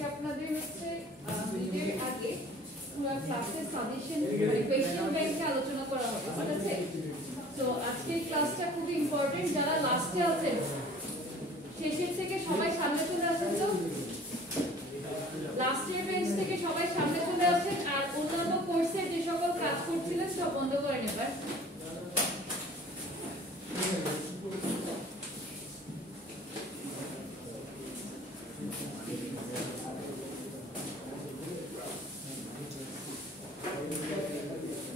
আজকে আপনাদের হচ্ছে মিডের আগে পুরো ক্লাসের সাজেশন মানে কোশ্চেন ব্যাংকে আলোচনা করা হবে, ঠিক আছে? তো আজকে ক্লাসটা খুব ইম্পর্টেন্ট। যারা লাস্টে আছেন শেষের থেকে সবাই সামনে চলে আসেন, তো লাস্টের বেঞ্চ থেকে সবাই সামনে চলে আসেন। আর অন্যান্য কোর্সের যে সকল কাজ করছিলেন সব বন্ধ করেন এবার।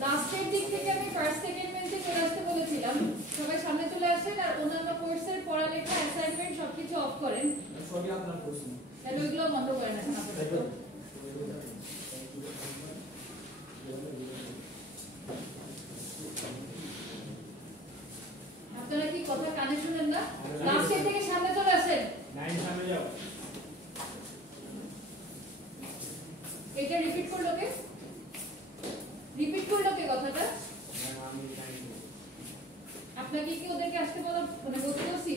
লাস্টের দিক থেকে আমি ফার্স্ট সেকেন্ড বেঞ্চে চলে আসতে বলেছিলাম, সবাই সামনে চলে আসেন। আর অন্যান্য কোর্সের পড়ালেখা অ্যাসাইনমেন্ট সবকিছু অফ করেন, সবই আপনার কোর্স না, তাহলে ওইগুলো বন্ধ করেন এখন আপাতত। আপনারা কি কথা কানে শুনেন না? লাস্টের থেকে সামনে চলে আসেন। নাইন সামনে যাও। এটা রিপিট করলো কে? রিপিট করলো কে কথাটা? আপনাকে কি ওদেরকে আসতে বলা মানে বলতে বলছি?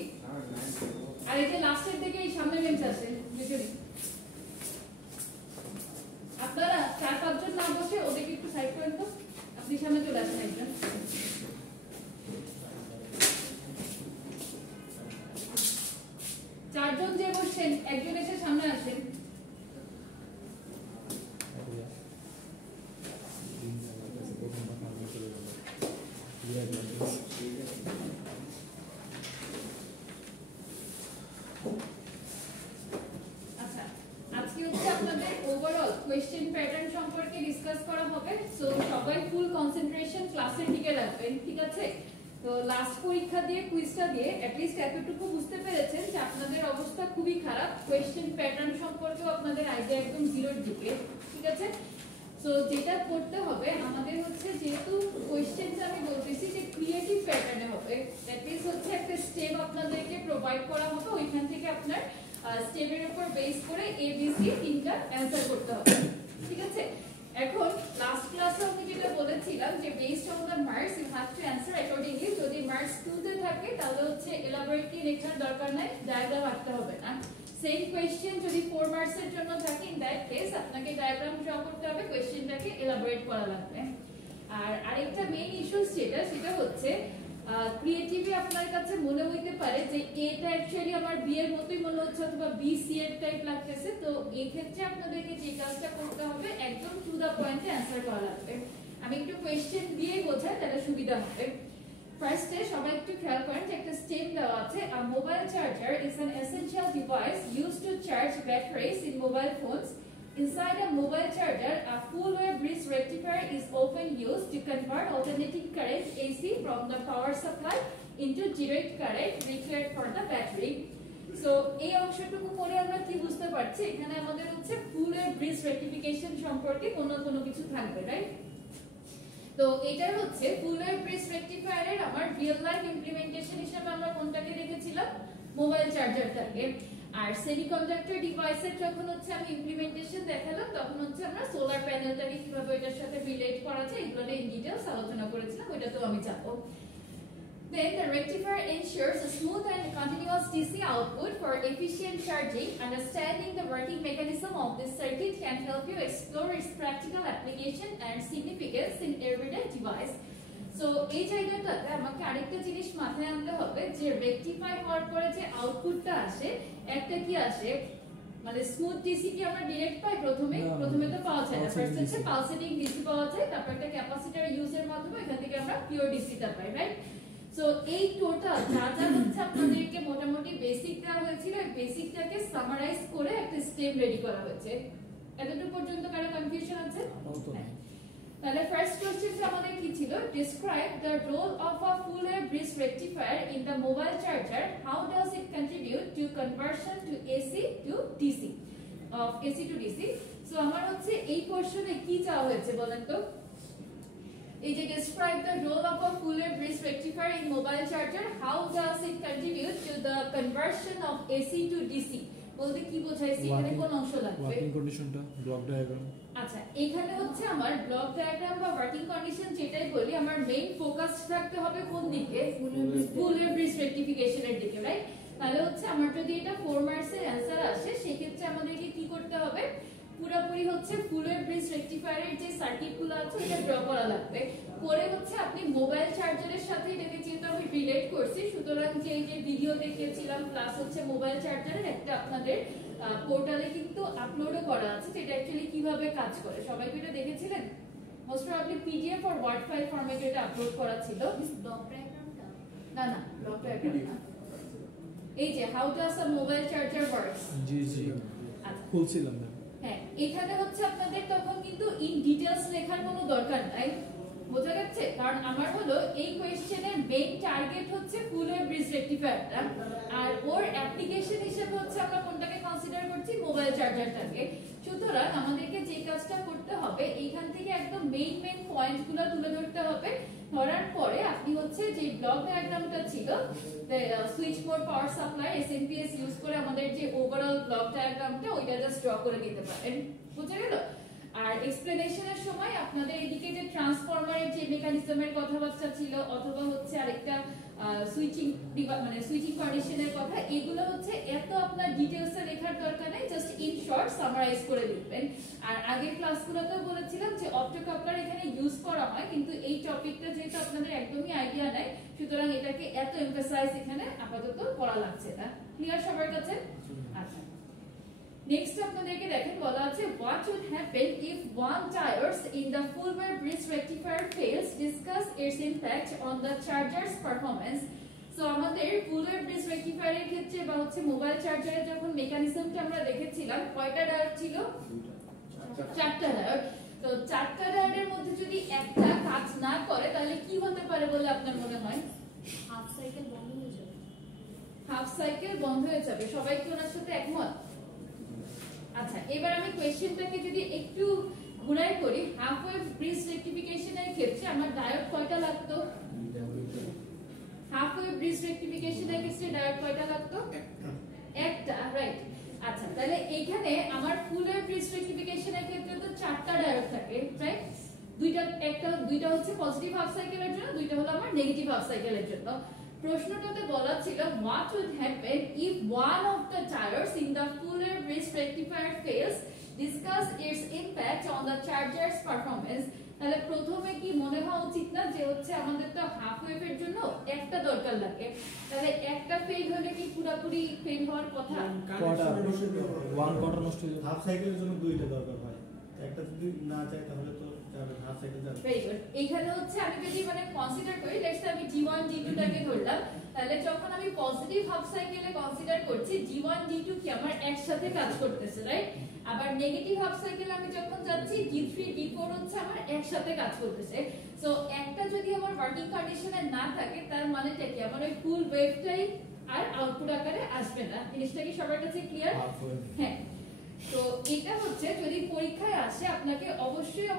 আর এই যে লাস্টের দিকে এই সামনে বেঞ্চ আছে লিটারি, আপনারা 4-5 জন না বসে ওদেরকে একটু সাইড করেন তো। আপনি সামনে চলে আসেন একজন। চারজন যে বসছেন একজন এসে সামনে আসেন। আচ্ছা, আজকে হচ্ছে আপনাদের ওভারঅল কোশ্চেন প্যাটার্ন সম্পর্কে ডিসকাস করা হবে। সো সবাই ফুল কনসেন্ট্রেশন ক্লাসের দিকে রাখবেন, ঠিক আছে? তো লাস্ট পরীক্ষা দিয়ে কুইজটা দিয়ে অ্যাট লিস্ট এতটুকু বুঝতে পেরেছেন যে আপনাদের অবস্থা খুবই খারাপ। কোশ্চেন প্যাটার্ন সম্পর্কেও আপনাদের আইডিয়া একদম জিরোর দিকে, ঠিক আছে? সো যেটা করতে হবে আমাদের হচ্ছে, যেহেতু কোশ্চেনটা আমি বলতেছি যে ক্রিয়েটিভ প্যাটার্নে হবে, দ্যাট ইজ হচ্ছে একটা স্টেপ আপনাদেরকে প্রোভাইড করা হবে, ওইখান থেকে আপনার স্টেপের উপর বেস করে এবিসি তিনটা অ্যানসার করতে হবে, ঠিক আছে? এখন লাস্ট ক্লাসে আমি যেটা বলেছিলাম যে based on the marks you have to answer accordingly. যদি মার্কস 2 তে থাকে তাহলে হচ্ছে এলাবোরেটলি লেখার দরকার নাই, ডায়াগ্রাম আঁকতে হবে না। সেম কোশ্চেন যদি 4 মার্কস এর জন্য থাকে, ইন দ্যাট কেস আপনাকে ডায়াগ্রাম ড্র করতে হবে, কোশ্চেনটাকে এলাবোরেট করা লাগবে। আর আরেকটা মেইন ইস্যুস সেটা হচ্ছে ক্রিয়েটিভলি আপনার কাছে মনে হইতে পারে যে এটা অ্যাকচুয়ালি আমার বি এর মতই মনে হচ্ছে অথবা বি সি এর টাইপ লাগতেছে। তো এই ক্ষেত্রে আপনাদেরকে যে কাজটা করতে হবে একদম টু দা পয়েন্টে অ্যানসার করা লাগবে। আমি একটু কোশ্চেন দিয়েই বোঝাই তাহলে সুবিধা হবে। ফার্স্টে সবাই একটু খেয়াল করেন যে একটা স্টেপ দেওয়া আছে, a mobile charger is an essential device used to charge batteries in mobile phones. Inside a mobile charger, a full wave bridge rectifier is often used to convert alternating current AC from the power supply into direct current required for the battery. So এই অংশটুকু পরে আমরা কি বুঝতে পারছি, এখানে আমাদের হচ্ছে ফুল ওয়েভ ব্রিজ রেকটিফিকেশন সম্পর্কে কোনো কিছু থাকবে, রাইট? তো এটা হচ্ছে ফুল ওয়েভ ব্রিজ রেকটিফায়ারের আমার রিয়েল লাইফ ইমপ্লিমেন্টেশন হিসেবে আমরা কোনটাকে রেখেছিলাম? মোবাইল চার্জারটাকে। আর সেমিকন্ডাক্টর ডিভাইসের যখন হচ্ছে আমি ইমপ্লিমেন্টেশন দেখালাম তখন হচ্ছে আমরা সোলার প্যানেলটাকে কিভাবে এটার সাথে রিলেট করা যায় এগুলো নিয়ে ইন ডিটেইলস আলোচনা করেছিলাম, ওইটাতেও আমি যাবো। Then the rectifier ensures a smooth and continuous DC output for efficient charging. Understanding the working mechanism of this circuit can help you explore its practical application and significance in everyday device. So এই জায়গাটাতে আমাকে আরেকটা জিনিস মাথায় আনতে হবে যে rectify হওয়ার পরে যে আউটপুটটা আসে একটা কি আসে, মানে স্মুথ ডিসি কি আমরা ডাইরেক্ট পাই? প্রথমে তো পাওয়া যায় না, ফার্স্ট হচ্ছে পালসেটিং ডিসি পাওয়া যায়, তারপর একটা ক্যাপাসিটর ইউজের মাধ্যমে এখান থেকে আমরা পিওর ডিসিটা পাই, রাইট? সো এই টোটাল যা হচ্ছে আপনাদেরকে মোটামুটি বেসিক দেওয়া হয়েছিল, এই বেসিকটাকে সামারাইজ করে একটা স্টেপ রেডি করা হয়েছে। এতটুকু পর্যন্ত কারো কনফিউশন আছে? তাহলে ফার্স্ট কোশ্চেনটা আমাদের কি ছিল? Describe the role of a full wave bridge rectifier in the mobile charger, how does it contribute to conversion to AC to DC, of AC to DC. So আমার হচ্ছে এই পোরশনে কি চাওয়া হয়েছে বলেন তো? এই যে describe the role of a full wave bridge rectifier in mobile charger, how does it contribute to the conversion of AC to DC? বলতে কি বোঝাইছি, এখানে কোন অংশ লাগবে? ওয়ার্কিং কন্ডিশনটা, ব্লক ডায়াগ্রাম। আচ্ছা, এখানে হচ্ছে আমার ব্লক ডায়াগ্রাম বা ওয়ার্কিং কন্ডিশন যেটাই বলি, আমার মেইন ফোকাস থাকতে হবে কোন দিকে? ফুল ওয়েভ ব্রিজ রেকটিফিকেশনের দিকে, রাইট? তাহলে হচ্ছে আমার যদি এটা 4 মার্কস এর অ্যানসার আসে সেই ক্ষেত্রে আমাদেরকে কি করতে হবে পুরোপুরি হচ্ছে ফুল ওয়েভ ব্রিজ রেকটিফায়ারের যে সার্কিটগুলো আছে এটা ড্র করা লাগবে পরে হচ্ছে আপনি মোবাইল চার্জারের সাথে এটাকে যেহেতু আমি রিলেট করছি সুতরাং যে এই যে ভিডিও দেখিয়েছিলাম প্লাস হচ্ছে মোবাইল চার্জারের একটা আপনাদের পোর্টালে কিন্তু আপলোডও করা আছে যেটা অ্যাকচুয়ালি কিভাবে কাজ করে সবাই কি এটা দেখেছিলেন most probably PDF or word file ফরম্যাটে এটা আপলোড করা ছিল ব্লক ডায়াগ্রামটা না ব্লক ডায়াগ্রাম না এই যে how does a mobile charger works জি আচ্ছা খুলছিলাম না হ্যাঁ এখানে হচ্ছে আপনাদের তখন কিন্তু ইন ডিটেইলস লেখার কোনো দরকার নাই বোঝা যাচ্ছে কারণ আমার হলো এই কোশ্চেনের মেইন টার্গেট হচ্ছে ফুল ওয়েভ ব্রিজ রেকটিফায়ারটা আর ওর অ্যাপ্লিকেশন হিসেবে হচ্ছে আমরা কোনটাকে কনসিডার করছি মোবাইল চার্জারটাকে সুতরাং আমাদেরকে যে কাজটা করতে হবে এইখান থেকে একদম মেইন পয়েন্টগুলো তুলে ধরতে হবে ধরার পরে আপনি হচ্ছে যে ব্লক ডায়াগ্রামটা ছিল switch mode power supply SMPS use করে আমাদের যে ওভারঅল ব্লক ডায়াগ্রামটা ওইটা জাস্ট ড্র করে দিতে পারেন বুঝে গেল আর এক্সপ্লেনেশনের সময় আপনাদের এদিকে যে ট্রান্সফরমারের যে মেকানিজমের কথাবার্তা ছিল অথবা হচ্ছে আরেকটা সুইচিং মানে সুইচিং কন্ডিশনের কথা এগুলো হচ্ছে এত আপনার ডিটেইলসে লেখার দরকার নেই জাস্ট ইন শর্ট সামারাইজ করে লিখবেন আর আগের ক্লাসগুলোতেও বলেছিলাম যে অপটোকাপলার এখানে ইউজ করা হয় কিন্তু এই টপিকটা যেহেতু আপনাদের একদমই আইডিয়া নাই সুতরাং এটাকে এত এমফাসাইজ এখানে আপাতত করা লাগছে না ক্লিয়ার সবার কাছে আচ্ছা নেক্সট আপনাদেরকে দেখেন বলা আছে what would happen if one tires in the full wave bridge rectifier fails discuss its impact on the charger's performance so আমাদের ফুল ওয়েভ ব্রিজ রেকটিফায়ারের ক্ষেত্রে বা হচ্ছে মোবাইল চার্জারের যখন মেকানিজমটা আমরা দেখেছিলাম কয়টা ডায়োড ছিল চারটা ডায়োড তো চারটা ডায়োডের মধ্যে যদি একটা কাজ না করে তাহলে কি হতে পারে বলে আপনার মনে হয় হাফ সাইকেল বন্ধ হয়ে যাবে হাফ সাইকেল বন্ধ হয়ে যাবে সবাই কি ওনার সাথে একমত আচ্ছা এবার আমি কোশ্চেনটাকে যদি একটু ঘুরাই করি হাফ ওয়েভ ব্রিজ রেকটিফিকেশনের ক্ষেত্রে আমার ডায়োড কয়টা লাগতো হাফ ওয়েভ ব্রিজ রেকটিফিকেশনের ক্ষেত্রে ডায়োড কয়টা লাগতো একটা রাইট আচ্ছা তাহলে এইখানে আমার ফুল ওয়েভ ব্রিজ রেকটিফিকেশনের ক্ষেত্রে তো চারটা ডায়োড থাকে রাইট দুইটা হচ্ছে পজিটিভ হাফ সাইকেলের জন্য দুইটা হলো আমার নেগেটিভ হাফ সাইকেলের জন্য প্রশ্নটাতে বলা ছিল what would happen if one of the tires in the full wave bridge rectifier fails discuss its impact on the charger's performance তাহলে প্রথমে কি মনে হওয়া উচিত না যে হচ্ছে আমাদের তো হাফ ওয়েভের জন্য একটা দরকার লাগে তাহলে একটা ফেল হলে কি পুরোপুরি ফেল হওয়ার কথা ওয়ান কোয়ার্টার নষ্ট হয়ে যাবে হাফ সাইকেলের জন্য দুইটা দরকার হয় একটা যদি না চাই তাহলে তো হাফ সাইকেল যাবে ভেরি গুড এইখানে হচ্ছে আমি যদি মানে কনসিডার করি লেটস আমি G1 G2 টাকে ধরলাম তাহলে যখন আমি পজিটিভ হাফ সাইকেলে কনসিডার করছি G1 G2 কি আমার একসাথে কাজ করতেছে রাইট আবার নেগেটিভ হাফ সাইকেলে আমি যখন যাচ্ছি D3 D4 হচ্ছে আমার একসাথে কাজ করতেছে সো একটা যদি আমার ওয়ার্কিং কন্ডিশনে না থাকে তার মানেটা কি আমার ওই ফুল ওয়েভটাই আর আউটপুট আকারে আসবে না জিনিসটা কি সবার কাছে ক্লিয়ার হ্যাঁ তো এটা হচ্ছে যদি পরীক্ষায় আসে আপনাকে অবশ্যই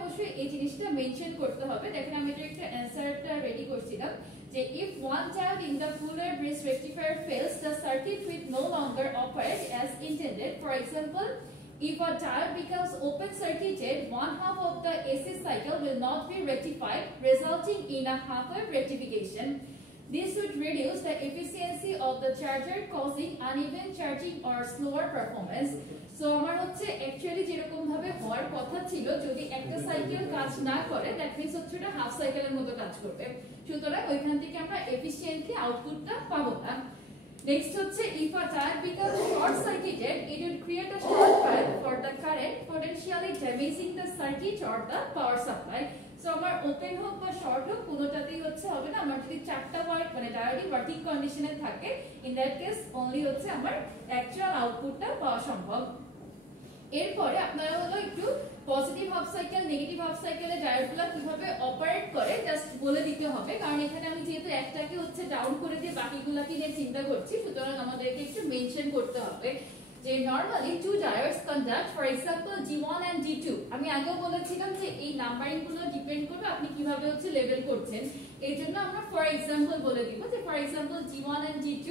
এই জিনিসটা মেনশন করতে হবে দেখেন আমি এটা একটা অ্যানসারটা রেডি করছিলাম যে if one child in the full wave bridge rectifier fails the circuit will no longer operate as intended for example if a diode becomes open circuited one half of the AC cycle will not be rectified resulting in a half wave rectification this would reduce the efficiency of the charger causing uneven charging or slower performance so আমার হচ্ছে actually যেরকম ভাবে হওয়ার কথা ছিল যদি একটা cycle কাজ না করে দ্যাট মিন্স হচ্ছে এটা হাফ সাইকেলের মতো কাজ করবে সুতরাং ওইখান থেকে আমরা এফিশিয়েন্টলি আউটপুটটা পাবো না নেক্সট হচ্ছে if a tire becomes short circuited it would create a short path for the current potentially damaging the circuit or the power supply so আমার ওপেন হোক বা শর্ট হোক কোনোটাতেই হচ্ছে হবে না আমার যদি চারটা ওয়ার্ক মানে ডায়োডই ওয়ার্কিং কন্ডিশনে থাকে ইন দ্যাট কেস অনলি হচ্ছে আমার অ্যাকচুয়াল আউটপুটটা পাওয়া সম্ভব এরপরে আপনারা হলো একটু positive half cycle negative half সাইকেলে ডায়োডগুলো কিভাবে অপারেট করে জাস্ট বলে দিতে হবে কারণ এখানে আমি যেহেতু একটাকে হচ্ছে ডাউন করে দিয়ে বাকিগুলোকে নিয়ে চিন্তা করছি সুতরাং আমাদেরকে একটু মেনশন করতে হবে যে normally two diodes conduct for example G1 and G2 আমি আগেও বলেছিলাম যে এই নাম্বারিং গুলো ডিপেন্ড করবে আপনি কিভাবে হচ্ছে লেভেল করছেন এইজন্য আমরা ফর एग्जांपल বলে দিব যে for example G1 and G2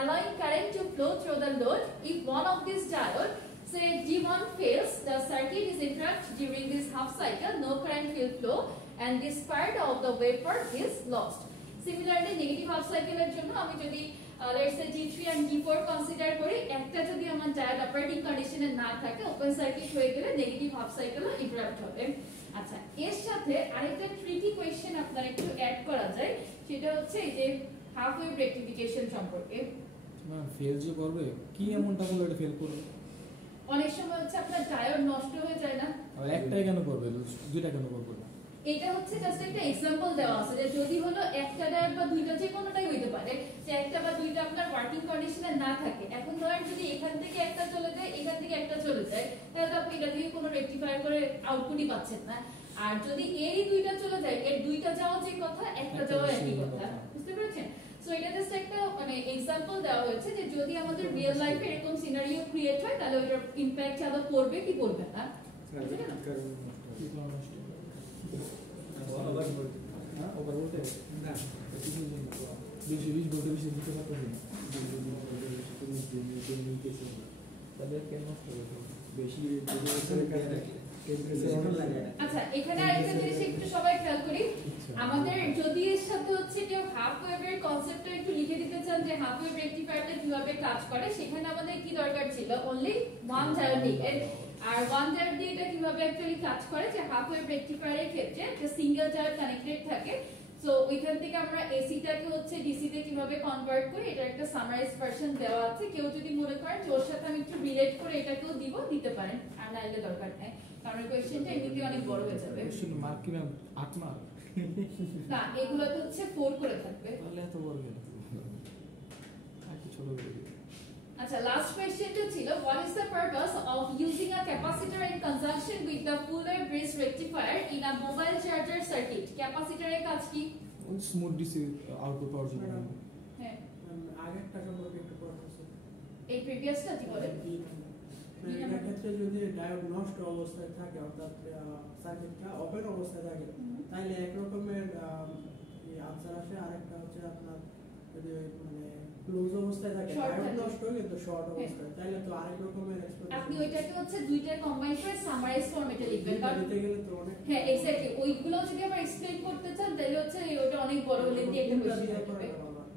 allowing current to flow through the load if one of these diode say G1 fails the circuit is interrupted during this half cycle no current will flow and this part of the wafer is lost similarly negative half cycle এর জন্য আমি যদি let's say G3 and G4 consider করি, একটা যদি আমার diode operating কন্ডিশনে না থাকে ওপেন সার্কিট হয়ে গেলে নেগেটিভ হাফ সাইকেলও ইন্টারাপ্ট হবে। আচ্ছা, এর সাথে আরেকটা ট্রিকি কোশ্চেন আপনার একটু অ্যাড করা যায়, সেটা হচ্ছে এই যে হাফ ওয়েভ রেক্টিফিকেশন সম্পর্কে। না ফেল যে করবে কি এমনটা করলে এটা ফেল করবে? অনেক সময় হচ্ছে আপনার ডায়োড নষ্ট হয়ে যায় না, আর একটাই কেন করবে, দুইটা কেন করবে? এটা হচ্ছে জাস্ট একটা এক্সাম্পল দেওয়া আছে যে যদি হলো একটা ডায়োড বা দুইটা যে কোনোটাই হইতে পারে, যে একটা বা দুইটা আপনার ওয়ার্কিং কন্ডিশনে না থাকে। এখন ধরেন যদি এখান থেকে একটা চলে যায়, এখান থেকে একটা চলে যায়, তাহলে তো আপনি এটা থেকে কোনো রেকটিফায়ার করে আউটপুটই পাচ্ছেন না। আর যদি এরই দুইটা চলে যায়, এর দুইটা যাওয়া যে কথা, একটা যাওয়া একই কথা, বুঝতে পেরেছেন? সো এটা জাস্ট একটা মানে এক্সাম্পল দেওয়া হয়েছে যে যদি আমাদের রিয়েল লাইফে এরকম সিনারিও ক্রিয়েট হয় তাহলে ওইটার ইমপ্যাক্ট আদৌ পড়বে কি পড়বে না, বুঝলেন না? ওভার বলতে না বেশি বলতে বেশি দিতে পারতেছি তাদের কেন বেশি আচ্ছা, এখানে আরেকটা জিনিস একটু সবাই খেয়াল করি, আমাদের যদি এর সাথে হচ্ছে কেউ হাফ ওয়েভের কনসেপ্টটা একটু লিখে দিতে চান যে হাফ ওয়েভ রেকটিফায়ারটা কিভাবে কাজ করে, সেখানে আমাদের কি দরকার ছিল, অনলি ওয়ান জার নিডেড। আর ওয়ান জার দিয়ে এটা কিভাবে অ্যাকচুয়ালি কাজ করে, যে হাফ ওয়েভ রেকটিফায়ারের ক্ষেত্রে একটা সিঙ্গেল জার কানেক্টেড থাকে। সো ওইখান থেকে আমরা এসিটাকে হচ্ছে ডিসি তে কিভাবে কনভার্ট করি, এটা একটা সামারাইজ ভার্সন দেওয়া আছে। কেউ যদি মনে করেন যে ওর সাথে আমি একটু রিলেট করে এটাকেও দিতে পারেন, আর নাইলে দরকার নাই, কারণ কোশ্চেনটা এমনিতে অনেক বড় হয়ে যাবে। কোশ্চেন মার্ক কি ম্যাম 8 মার্ক না, এগুলো তো হচ্ছে 4 করে থাকবে। তাহলে এত বড় কেন, আর কি ছোট করে দিই। আচ্ছা, লাস্ট কোশ্চেনটা ছিল what is the purpose of using a capacitor in conjunction with the fuller bridge rectifier in a mobile charger circuit? ক্যাপাসিটরের কাজ কি? স্মুথ ডিসি আউটপুট পাওয়ার জন্য। হ্যাঁ, আগেরটা সম্পর্কে একটু পড়া আছে। এই প্রিভিয়াসটা কি বলে? এটার ক্ষেত্রে যদি ডায়োড নষ্ট অবস্থায় থাকে, অর্থাৎ সার্কিটটা ওপেন অবস্থায় থাকে, তাহলে এক রকমের আনসার আসে। আরেকটা হচ্ছে আপনার যদি মানে ক্লোজ অবস্থায় থাকে, ডায়োড নষ্ট হয়ে কিন্তু শর্ট অবস্থায়, তাহলে তো আরেক রকমের এক্সপ্রেশন। আপনি ওইটাকে হচ্ছে দুইটা কম্বাইন করে সামারাইজ ফরম্যাটে লিখবেন, কারণ দিতে গেলে তো অনেক। হ্যাঁ এক্স্যাক্টলি, ওইগুলো যদি আমরা এক্সপ্লেইন করতে চান তাহলে হচ্ছে ওটা অনেক বড় হলে দিয়ে একটা কোশ্চেন হবে।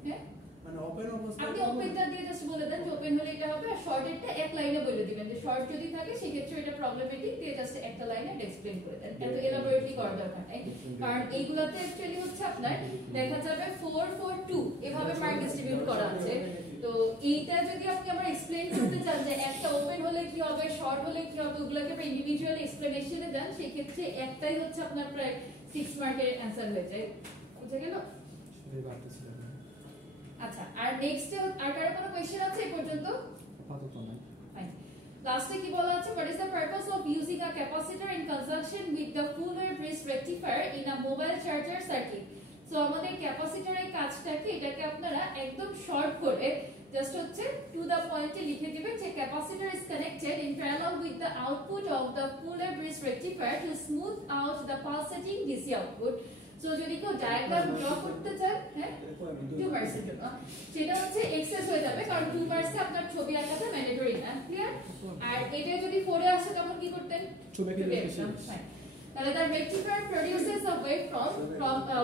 হ্যাঁ, মানে ওপেন অবস্থায় আপনি ওপেনটা দিয়ে জাস্ট বলে দেন যে ওপেন হলে এটা হবে, আর শর্টেরটা এক লাইনে বলে দিবেন যে শর্ট যদি থাকে সেই ক্ষেত্রে এটা প্রবলেমেটিক, দিয়ে জাস্ট একটা লাইনে এক্সপ্লেইন করে দেন। এত এলাবোরেটলি করার দরকার নাই, কারণ এইগুলাতে অ্যাকচুয়ালি হচ্ছে আপনার দেখা যাবে 4 4 2 এভাবে মার্ক ডিস্ট্রিবিউট করা আছে। তো এইটা যদি আপনি আবার এক্সপ্লেইন করতে চান যে একটা ওপেন হলে কি হবে, শর্ট হলে কি হবে, ওগুলোকে আপনি ইন্ডিভিজুয়াল এক্সপ্লেনেশনে দেন, সেই ক্ষেত্রে একটাই হচ্ছে আপনার প্রায় 6 মার্কের অ্যানসার হয়ে যায়, বুঝে গেল? সেটাই ভাবতেছিলাম। আচ্ছা, আর নেক্সট আর কারো কোনো কোশ্চেন আছে এই পর্যন্ত? আপাতত না। ফাইন। লাস্টে কি বলা আছে, what is the purpose of using a capacitor in conjunction with the fuller bridge rectifier in a mobile charger circuit? So আমাদের ক্যাপাসিটরের কাজটা কি, এটাকে আপনারা একদম শর্ট করে জাস্ট হচ্ছে টু দা পয়েন্টে লিখে দিবেন যে capacitor is connected in parallel with the output of the fuller bridge rectifier to smooth out the pulsating DC output. So যদি কেউ ডায়াগ্রাম ড্র করতে চান, হ্যাঁ 2 মার্কসের জন্য সেটা হচ্ছে এক্সেস হয়ে যাবে, কারণ 2 মার্কসে আপনার ছবি আঁকাটা ম্যান্ডেটরি না, ক্লিয়ার? আর এটা যদি 4 এ আসে তখন কি করতেন? ছবি এঁকে দিতেন। তাহলে the rectifier produces a waveform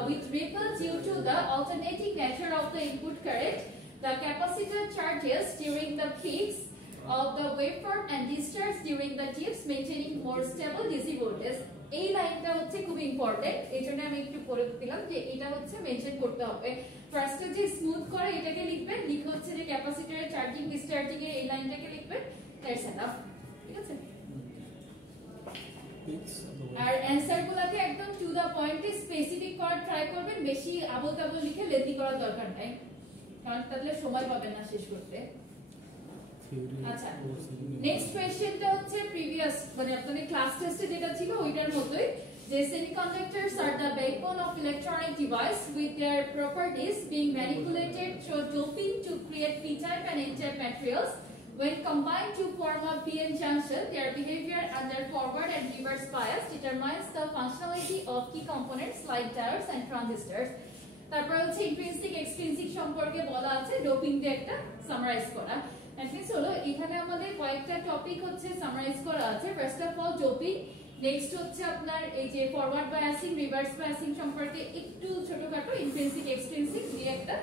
with ripple due to the alternating nature of the input current. The capacitor charges during the peaks of the waveform and discharges during the dips, maintaining more stable DC voltage. এই লাইনটা হচ্ছে খুব important, এইজন্য আমি একটু পড়ে দিলাম যে এটা হচ্ছে মেনশন করতে হবে। ফার্স্টে যে স্মুথ করে এটাকে লিখবেন, লিখে হচ্ছে যে ক্যাপাসিটরের চার্জিং ডিসচার্জিং এর এই লাইনটাকে লিখবেন, দ্যাটস এনাফ, ঠিক আছে? আর অ্যানসারগুলোকে একদম টু দা পয়েন্টে স্পেসিফিক করার ট্রাই করবেন, বেশি আবল তাবল লিখে লেন্দি করার দরকার নাই, কারণ তাহলে সময় পাবেন না শেষ করতে। আচ্ছা, নেক্সট কোশ্চেনটা হচ্ছে প্রিভিয়াস মানে আপনাদের ক্লাস টেস্টে যেটা ছিল ওইটার মতোই, যে semiconductors are the backbone of electronic device with their properties being manipulated through doping to create p-type and n-type materials. When combined to form a p-n junction, their behavior under forward and reverse bias determines the functionality of key components like diodes and transistors. তারপর হচ্ছে intrinsic extrinsic সম্পর্কে বলা আছে, doping দিয়ে একটা summarise করা। At least হলো এখানে আমাদের কয়েকটা টপিক হচ্ছে সামারাইজ করা আছে। First of all doping, next হচ্ছে আপনার এই যে ফরওয়ার্ড বায়াসিং, রিভার্স বায়াসিং সম্পর্কে একটু ছোটখাটো ইন্ট্রিনসিক এক্সট্রিনসিক দিয়ে একটা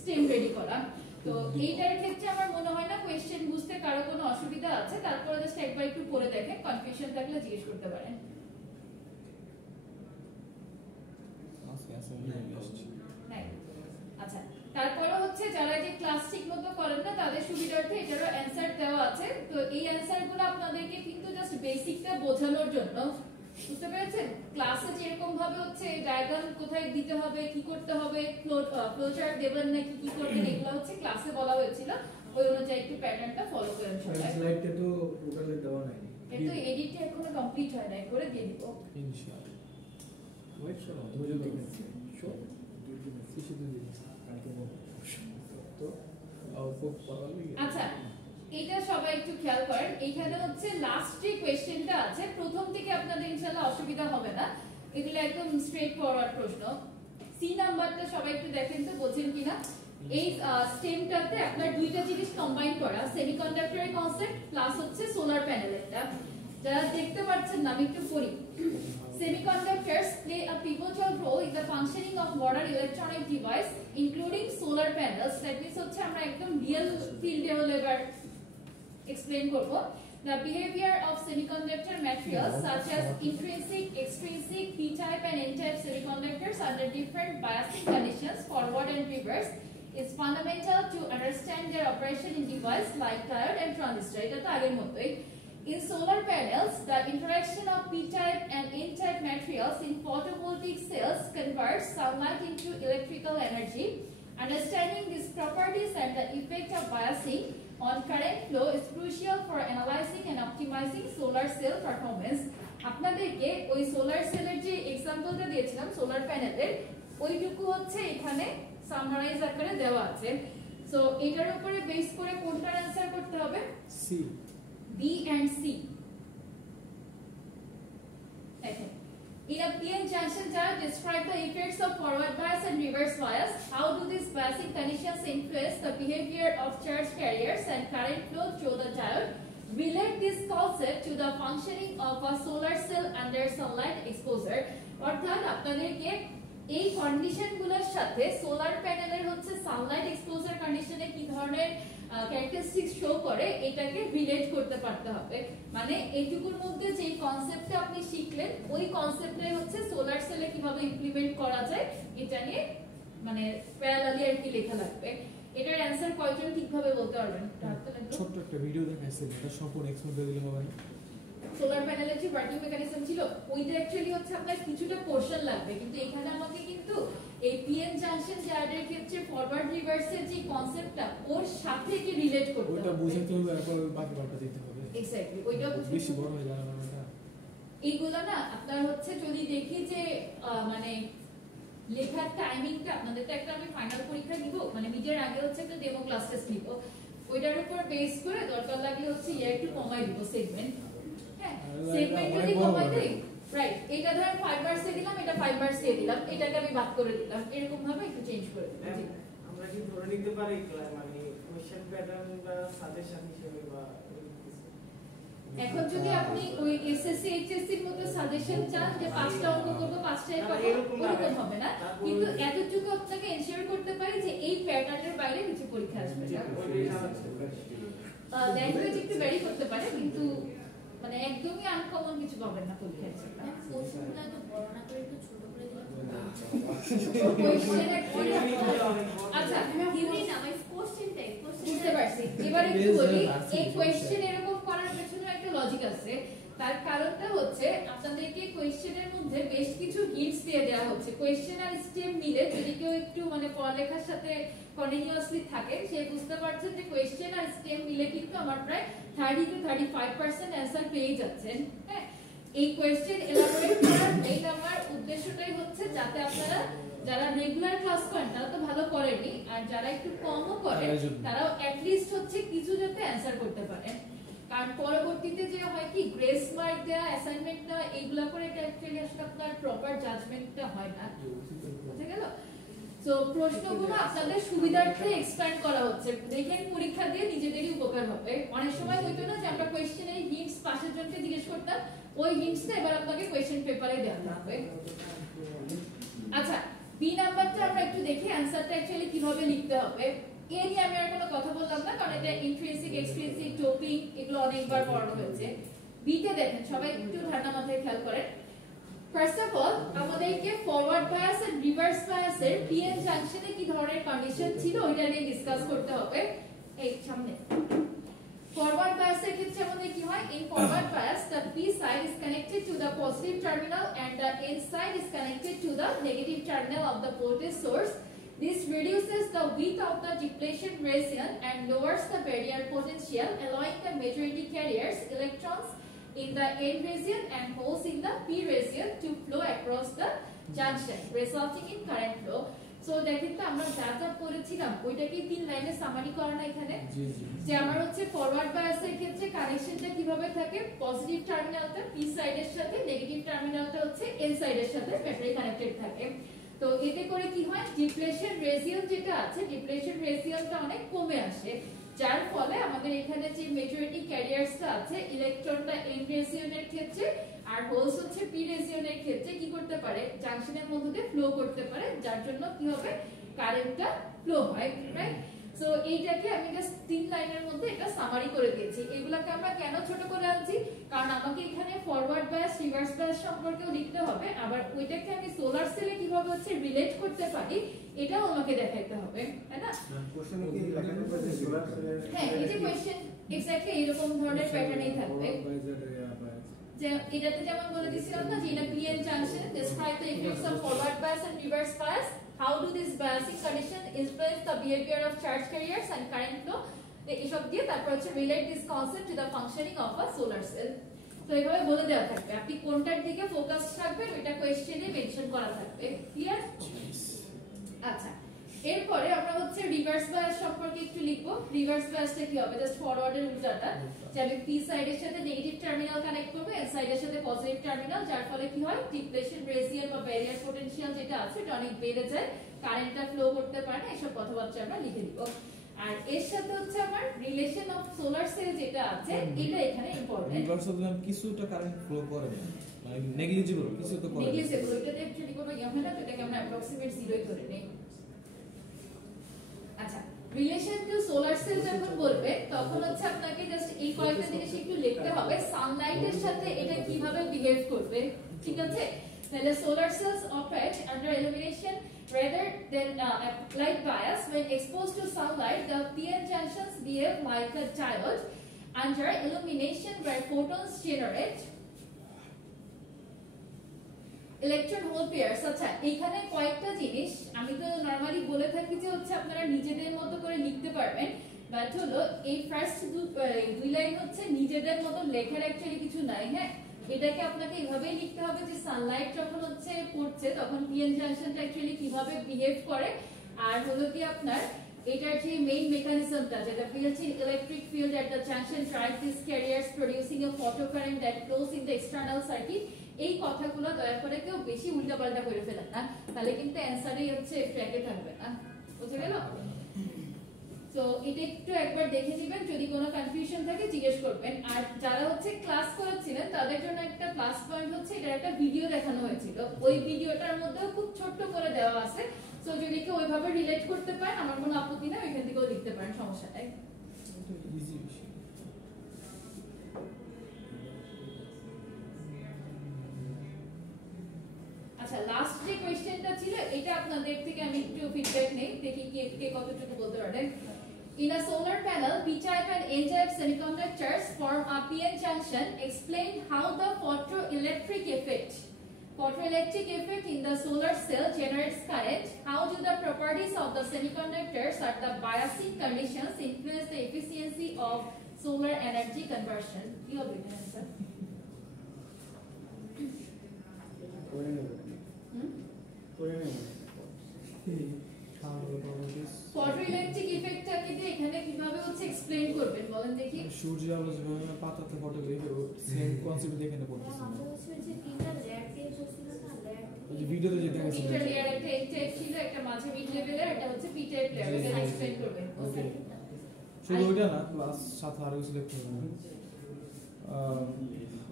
স্টেম রেডি করা। তো এইটার ক্ষেত্রে আমার মনে হয় না কোশ্চেন বুঝতে কারো কোনো অসুবিধা আছে, তারপরে জাস্ট একবার একটু পড়ে দেখেন, কনফিউশন থাকলে জিজ্ঞেস করতে পারেন। নাই। আচ্ছা, তারপরে হচ্ছে যারা যে ক্লাস ঠিক মতো করেন না তাদের সুবিধার্থে এটারও অ্যানসার দেওয়া আছে। তো এই অ্যানসারগুলো আপনাদেরকে কিন্তু জাস্ট বেসিকটা বোঝানোর জন্য, বুঝতে পেরেছেন? ক্লাসে যেরকম ভাবে হচ্ছে ডায়াগ্রাম কোথায় দিতে হবে, কি করতে হবে, ফ্লো চার্ট দেবেন নাকি কি করবেন, এগুলো হচ্ছে ক্লাসে বলা হয়েছিল, ওই অনুযায়ী একটু প্যাটার্নটা ফলো করেন সবাই। স্লাইডটা তো টোটালি দেওয়া নাই, কিন্তু এডিটটা এখনো কমপ্লিট হয় নাই, করে দিয়ে দিব ইনশাআল্লাহ। ওয়েট করো, ধৈর্য ধরে শো কিছু দিন কালকে তো খুব পড়ালে। আচ্ছা, এটা সবাই একটু খেয়াল করেন, এইখানে হচ্ছে লাস্ট যে কোশ্চেনটা আছে, প্রথম থেকে আপনাদের ইনশাআল্লাহ অসুবিধা হবে না, এগুলো একদম স্ট্রেট ফরওয়ার্ড প্রশ্ন। সি নাম্বারটা সবাই একটু দেখেন তো বোঝেন কিনা। এই স্টেমটাতে আপনার দুইটা জিনিস কম্বাইন করা, সেমিকন্ডাক্টরের কনসেপ্ট প্লাস হচ্ছে সোলার প্যানেলেরটা। যারা দেখতে পাচ্ছেন না আমি একটু পড়ি। Semiconductors play a pivotal role in the functioning of modern electronic device, including solar panels. That means হচ্ছে আমরা একদম রিয়েল ফিল্ডে হলে এবার explain করব। The behavior of semiconductor materials such as intrinsic, extrinsic, p-type and n-type semiconductors under different biasing conditions, forward and reverse, is fundamental to understand their operation in devices like diode and transistor. এটা তো আগের মতোই। In solar panels, the interaction of p-type and n-type materials in photovoltaic cells converts sunlight into electrical energy. Understanding these properties and the effect of biasing on current flow is crucial for analyzing and optimizing solar cell performance. আপনাদেরকে ওই solar সেলের যে এক্সাম্পলটা দিয়েছিলাম solar প্যানেলের, ওইটুকু হচ্ছে এখানে summarise আকারে দেওয়া আছে। সো এটার উপরে বেস করে কোনটার অ্যানসার করতে হবে? C, B and C. Okay. In a PN junction chart, describe the effects of forward bias and reverse bias. How do these biasing conditions influence the behavior of charge carriers and current flow through the diode? Relate this concept to the functioning of a solar cell under sunlight exposure. অর্থাৎ আপনাদেরকে এই কন্ডিশনগুলোর সাথে solar প্যানেলের হচ্ছে Sunlight exposure কন্ডিশনে কি ধরনের characteristics show করে এটাকে রিলেট করতে পারতে হবে। মানে এইটুকুর মধ্যে যে কনসেপ্টটা আপনি শিখলেন ওই কনসেপ্টটাই হচ্ছে সোলার সেলে কিভাবে ইমপ্লিমেন্ট করা যায় এটা নিয়ে মানে প্যারালালি আর কি লেখা লাগবে। এটার অ্যানসার কয়জন ঠিকভাবে বলতে পারবেন? ছোট্ট একটা ভিডিও দেখাইছে, এটা সম্পূর্ণ এক্সপ্লেন করে দিলে হবে না? সোলার প্যানেলের যে ওয়ার্কিং মেকানিজম ছিল ওইটা অ্যাকচুয়ালি হচ্ছে আপনার কিছুটা পোরশন লাগবে, কিন্তু এখানে আমাকে কিন্তু এই পিএন জাংশন জার্ডের ক্ষেত্রে ফরওয়ার্ড রিভার্সের যে কনসেপ্টটা ওর সাথে কি রিলেট করতে হবে ওইটা বুঝতে হবে, তারপর বাকি পার্টটা দিতে হবে। এক্স্যাক্টলি, ওইটা বেশি বড় হয়ে যাবে না এটা। এইগুলো না আপনার হচ্ছে যদি দেখি যে মানে লেখার টাইমিংটা আপনাদের তো একটা আমি ফাইনাল পরীক্ষা দিব, মানে মিডের আগে হচ্ছে একটা ডেমো ক্লাস টেস্ট নিব, ওইটার উপর বেস করে দরকার লাগলে হচ্ছে ইয়ার একটু কমাই দিব সেগমেন্ট। হ্যাঁ, সেগমেন্ট যদি কমাই দেই, রাইট, এটা ধরেন 5 বার্স দিয়ে দিলাম, এটা 5 বার্স দিয়ে দিলাম, এটাকে আমি ভাগ করে দিলাম, এরকম ভাবে একটু চেঞ্জ করে দিলাম। আমরা কি ধরে নিতে পারি মানে কোশ্চেন প্যাটার্ন বা সাজেশন হিসেবে বা এখন যদি আপনি ওই এসএসসি এইচএসসি এর মতো সাজেশন চান যে 5টা অঙ্ক করব 5টায় পাবো, এরকম হবে না, কিন্তু এতটুকু আপনাকে এনশিওর করতে পারি যে এই প্যাটার্নের বাইরে কিছু পরীক্ষা আসবে না। ল্যাঙ্গুয়েজ একটু ভ্যারি করতে পারে কিন্তু মানে একদমই আনকমন কিছু পাবেন না পরীক্ষায়। কোশ্চেনগুলো তো বড় না করে একটু ছোট করে দিলাম। আচ্ছা, থিওরি না, মানে কোশ্চেনটাই বুঝতে পারছি। এবার একটু বলি, এই কোশ্চেন এরকম করার পেছনে একটা লজিক আছে। তার কারণটা হচ্ছে আপনাদেরকে কোশ্চেনের মধ্যে বেশ কিছু হিন্টস দিয়ে দেওয়া হচ্ছে। কোশ্চেন আর স্টেপ মিলে যদি কেউ একটু মানে পড়ালেখার সাথে কন্টিনিউয়াসলি থাকে সে বুঝতে পারছেন যে কোশ্চেন আর স্টেপ মিলে কিন্তু আমার প্রায় 30 to 35% অ্যানসার পেয়ে যাচ্ছেন। হ্যাঁ, এই কোশ্চেন এলাবোরেট করার মেইন আমার উদ্দেশ্যটাই হচ্ছে যাতে আপনারা যারা রেগুলার ক্লাস করেন তারা তো ভালো করেনি, আর যারা একটু কমও করে তারাও অ্যাট লিস্ট হচ্ছে কিছু যাতে অ্যানসার করতে পারেন। কারণ পরবর্তীতে যে হয় কি গ্রেস মার্ক দেয়া, অ্যাসাইনমেন্ট না, এগুলা করে এটা অ্যাকচুয়ালি আসলে আপনার প্রপার জাজমেন্টটা হয় না। বুঝা গেল? সো প্রশ্নগুলো আপনাদের সুবিধার্থে এক্সপ্যান্ড করা হচ্ছে, দেখেন পরীক্ষা দিয়ে নিজেদেরই উপকার হবে। অনেক সময় হইতো না যে আমরা কোশ্চেনের হিন্টস পাশের জনকে জিজ্ঞেস করতাম, ওই হিন্টসটা এবার আপনাকে কোশ্চেন পেপারে দেওয়া হবে। আচ্ছা, বি নাম্বারটা আমরা একটু দেখি অ্যানসারটা অ্যাকচুয়ালি কিভাবে লিখতে হবে। এ নিয়ে আমি একটা এটা ইন্ট্রিনসিক এক্সট্রিনসিক ডোপিং এগুলো অনেকবার পড়ানো হয়েছে। বিতে দেখেন সবাই একটু ঠান্ডা মাথায় খেয়াল করেন। ফার্স্ট অফ অল আমাদেরকে ফরওয়ার্ড বায়াস এন্ড রিভার্স বায়াসের পিএন জাংশনে কি ধরনের কন্ডিশন ছিল ওইটা নিয়ে ডিসকাস করতে হবে। এই সামনে ফরওয়ার্ড বায়াসের ক্ষেত্রে আমাদের কি হয়, in forward bias the P side is connected to the positive terminal and the N side is connected to the negative terminal of the voltage source. This reduces the width of the depletion region and lowers the barrier potential, allowing the majority carriers electrons in the N region and holes in the P region to flow across the junction, resulting in current flow. So দেখেন তো আমরা যা যা পড়েছিলাম ওইটাকে তিন লাইনে summary করা না এখানে, যে আমার হচ্ছে ফরওয়ার্ড বায়াসের ক্ষেত্রে কানেকশনটা কিভাবে থাকে, পজিটিভ টার্মিনালটা পি সাইডের সাথে, নেগেটিভ টার্মিনালটা হচ্ছে এন সাইডের সাথে ব্যাটারি কানেক্টেড থাকে। তো এতে করে কি হয়, ডিপ্লেশন রেজিয়ন যেটা আছে, ডিপ্লেশন রেজিয়নটা অনেক কমে আসে, যার ফলে আমাদের এখানে যে মেজরিটি ক্যারিয়ারসটা আছে ইলেকট্রনটা এন রেজিয়নের ক্ষেত্রে আর হোলস হচ্ছে পি রেজিয়নের ক্ষেত্রে কি করতে পারে, জাংশনের মধ্যে দিয়ে ফ্লো করতে পারে, যার জন্য কি হবে, কারেন্টটা ফ্লো হয়, রাইট? সো এইটাকে আমি জাস্ট তিন লাইনের মধ্যে এটা সামারি করে দিয়েছি। এগুলাকে আমরা কেন ছোট করে আনছি, কারণ আমাকে এখানে ফরওয়ার্ড বায়াস রিভার্স বায়াস সম্পর্কেও লিখতে হবে, আবার ওইটাকে আমি সোলার সেলে কিভাবে হচ্ছে রিলেট করতে পারি এটাও আমাকে দেখাইতে হবে, তাই না? কোশ্চেনে কি লেখা থাকবে যে সোলার সেলের, হ্যাঁ এই যে কোশ্চেন এক্স্যাক্টলি এরকম ধরনের প্যাটার্নই থাকবে, যে এটাতে যেমন বলে দিছিলাম না যে in a PN junction describe the effects of forward bias and reverse bias, how do this biasing condition influence the behavior of charge carriers and current flow, এইসব দিয়ে তারপর হচ্ছে relate this concept to the functioning of a solar cell। তো এইভাবে বলে দেওয়া থাকবে, আপনি কোনটার দিকে ফোকাস থাকবেন ওটা কোশ্চেনে মেনশন করা থাকবে, ক্লিয়ার? আচ্ছা এরপরে আমরা হচ্ছে রিভার্স বায়াস সম্পর্কে একটু লিখবো। রিভার্স বায়াসটা কি হবে, জাস্ট ফরওয়ার্ডের উল্টাটা, যে আমি পি সাইডের সাথে নেগেটিভ টার্মিনাল কানেক্ট করব, এন সাইডের সাথে পজিটিভ টার্মিনাল, যার ফলে কি হয়, ডিপ্লেশন রেজিয়ন বা ব্যারিয়ার পটেনশিয়াল যেটা আছে এটা অনেক বেড়ে যায়, কারেন্টটা ফ্লো করতে পারে না, এসব কথাবার্তা আমরা লিখে দিব। আর এর সাথে হচ্ছে আমার রিলেশন অফ সোলার সেল যেটা আছে এটা এখানে ইম্পর্টেন্ট। রিভার্স বললাম কিছুটা কারেন্ট ফ্লো করে না, মানে নেগলিজিবল কিছু তো করে না, নেগলিজিবল, এটাতে অ্যাকচুয়ালি কোনো ইয়া হয় না, তো এটাকে আমরা অ্যাপ্রক্সিমেট জিরোই ধরে নেই। আচ্ছা রিলেশন টু সোলার সেল যখন বলবে তখন হচ্ছে আপনাকে জাস্ট এই কয়েকটা জিনিস একটু লিখতে হবে, সানলাইটের সাথে এটা কিভাবে বিহেভ করবে, ঠিক আছে? তাহলে solar cells operate under illumination rather than applied bias. When exposed to sunlight, the PN junctions behave like a diode under illumination where photons generate electron whole pairs. আচ্ছা এখানে কয়েকটা জিনিস আমি তো নরমালি বলে থাকি যে হচ্ছে আপনারা নিজেদের মতো করে লিখতে পারবেন, বাট হলো এই ফার্স্ট দুই লাইন হচ্ছে নিজেদের মতো লেখার অ্যাকচুয়ালি কিছু নাই, হ্যাঁ এটাকে আপনাকে এইভাবেই লিখতে হবে যে সানলাইট যখন হচ্ছে পড়ছে তখন পিএন জাংশনটা অ্যাকচুয়ালি কিভাবে বিহেভ করে, আর হলো কি আপনার এটার যে মেইন মেকানিজমটা যেটা fields in electric field at the junction drive this carriers producing a photocurrent that flows in the external circuit. এই কথাগুলো দয়া করে কেউ বেশি উল্টাপাল্টা করে ফেলেন না, তাহলে কিন্তু অ্যানসারই হচ্ছে ট্র্যাকে থাকবে না, বুঝে গেল? তো এটা একটু একবার দেখে নেবেন, যদি কোনো কনফিউশন থাকে জিজ্ঞেস করবেন। আর যারা হচ্ছে ক্লাস করেছিলেন তাদের জন্য একটা প্লাস পয়েন্ট হচ্ছে এটা একটা ভিডিও দেখানো হয়েছিল, ওই ভিডিওটার মধ্যেও খুব ছোট্ট করে দেওয়া আছে, সো যদি কেউ ওইভাবে রিলেট করতে পারেন আমার কোনো আপত্তি নেই, ওইখান থেকেও লিখতে পারেন, সমস্যা নাই। ইজি বিষয়। আচ্ছা লাস্ট যে কোশ্চেনটা ছিল এটা আপনাদের থেকে আমি একটু ফিডব্যাক নেই, দেখি কে কতটুকু বলতে পারেন। In a solar panel, P-type and N-type semiconductors form a PN junction. Explain how the photoelectric effect in the solar cell generates current. How do the properties of the semiconductors or the biasing conditions influence the efficiency of solar energy conversion? You have written answer. Photoelectric ইফেক্টটাকে দিয়ে এখানে কিভাবে হচ্ছে explain করবেন বলেন দেখি। সূর্য আলো যেভাবে পাতাতে ফটো বের করে সেম কনসেপ্ট এখানে পড়তেছে, আমরা হচ্ছে যে তিনটা লেয়ার দিয়ে করছিল না, লেয়ার ওই ভিডিওতে যে দেখাচ্ছিল একটা লেয়ার একটা এন টাইপ ছিল, একটা মাঝে মিড লেভেলের, একটা হচ্ছে পি টাইপ লেয়ার, এটা এক্সপ্লেইন করবেন। ওকে শুধু ওইটা না, প্লাস সাথে আরো কিছু লিখতে হবে,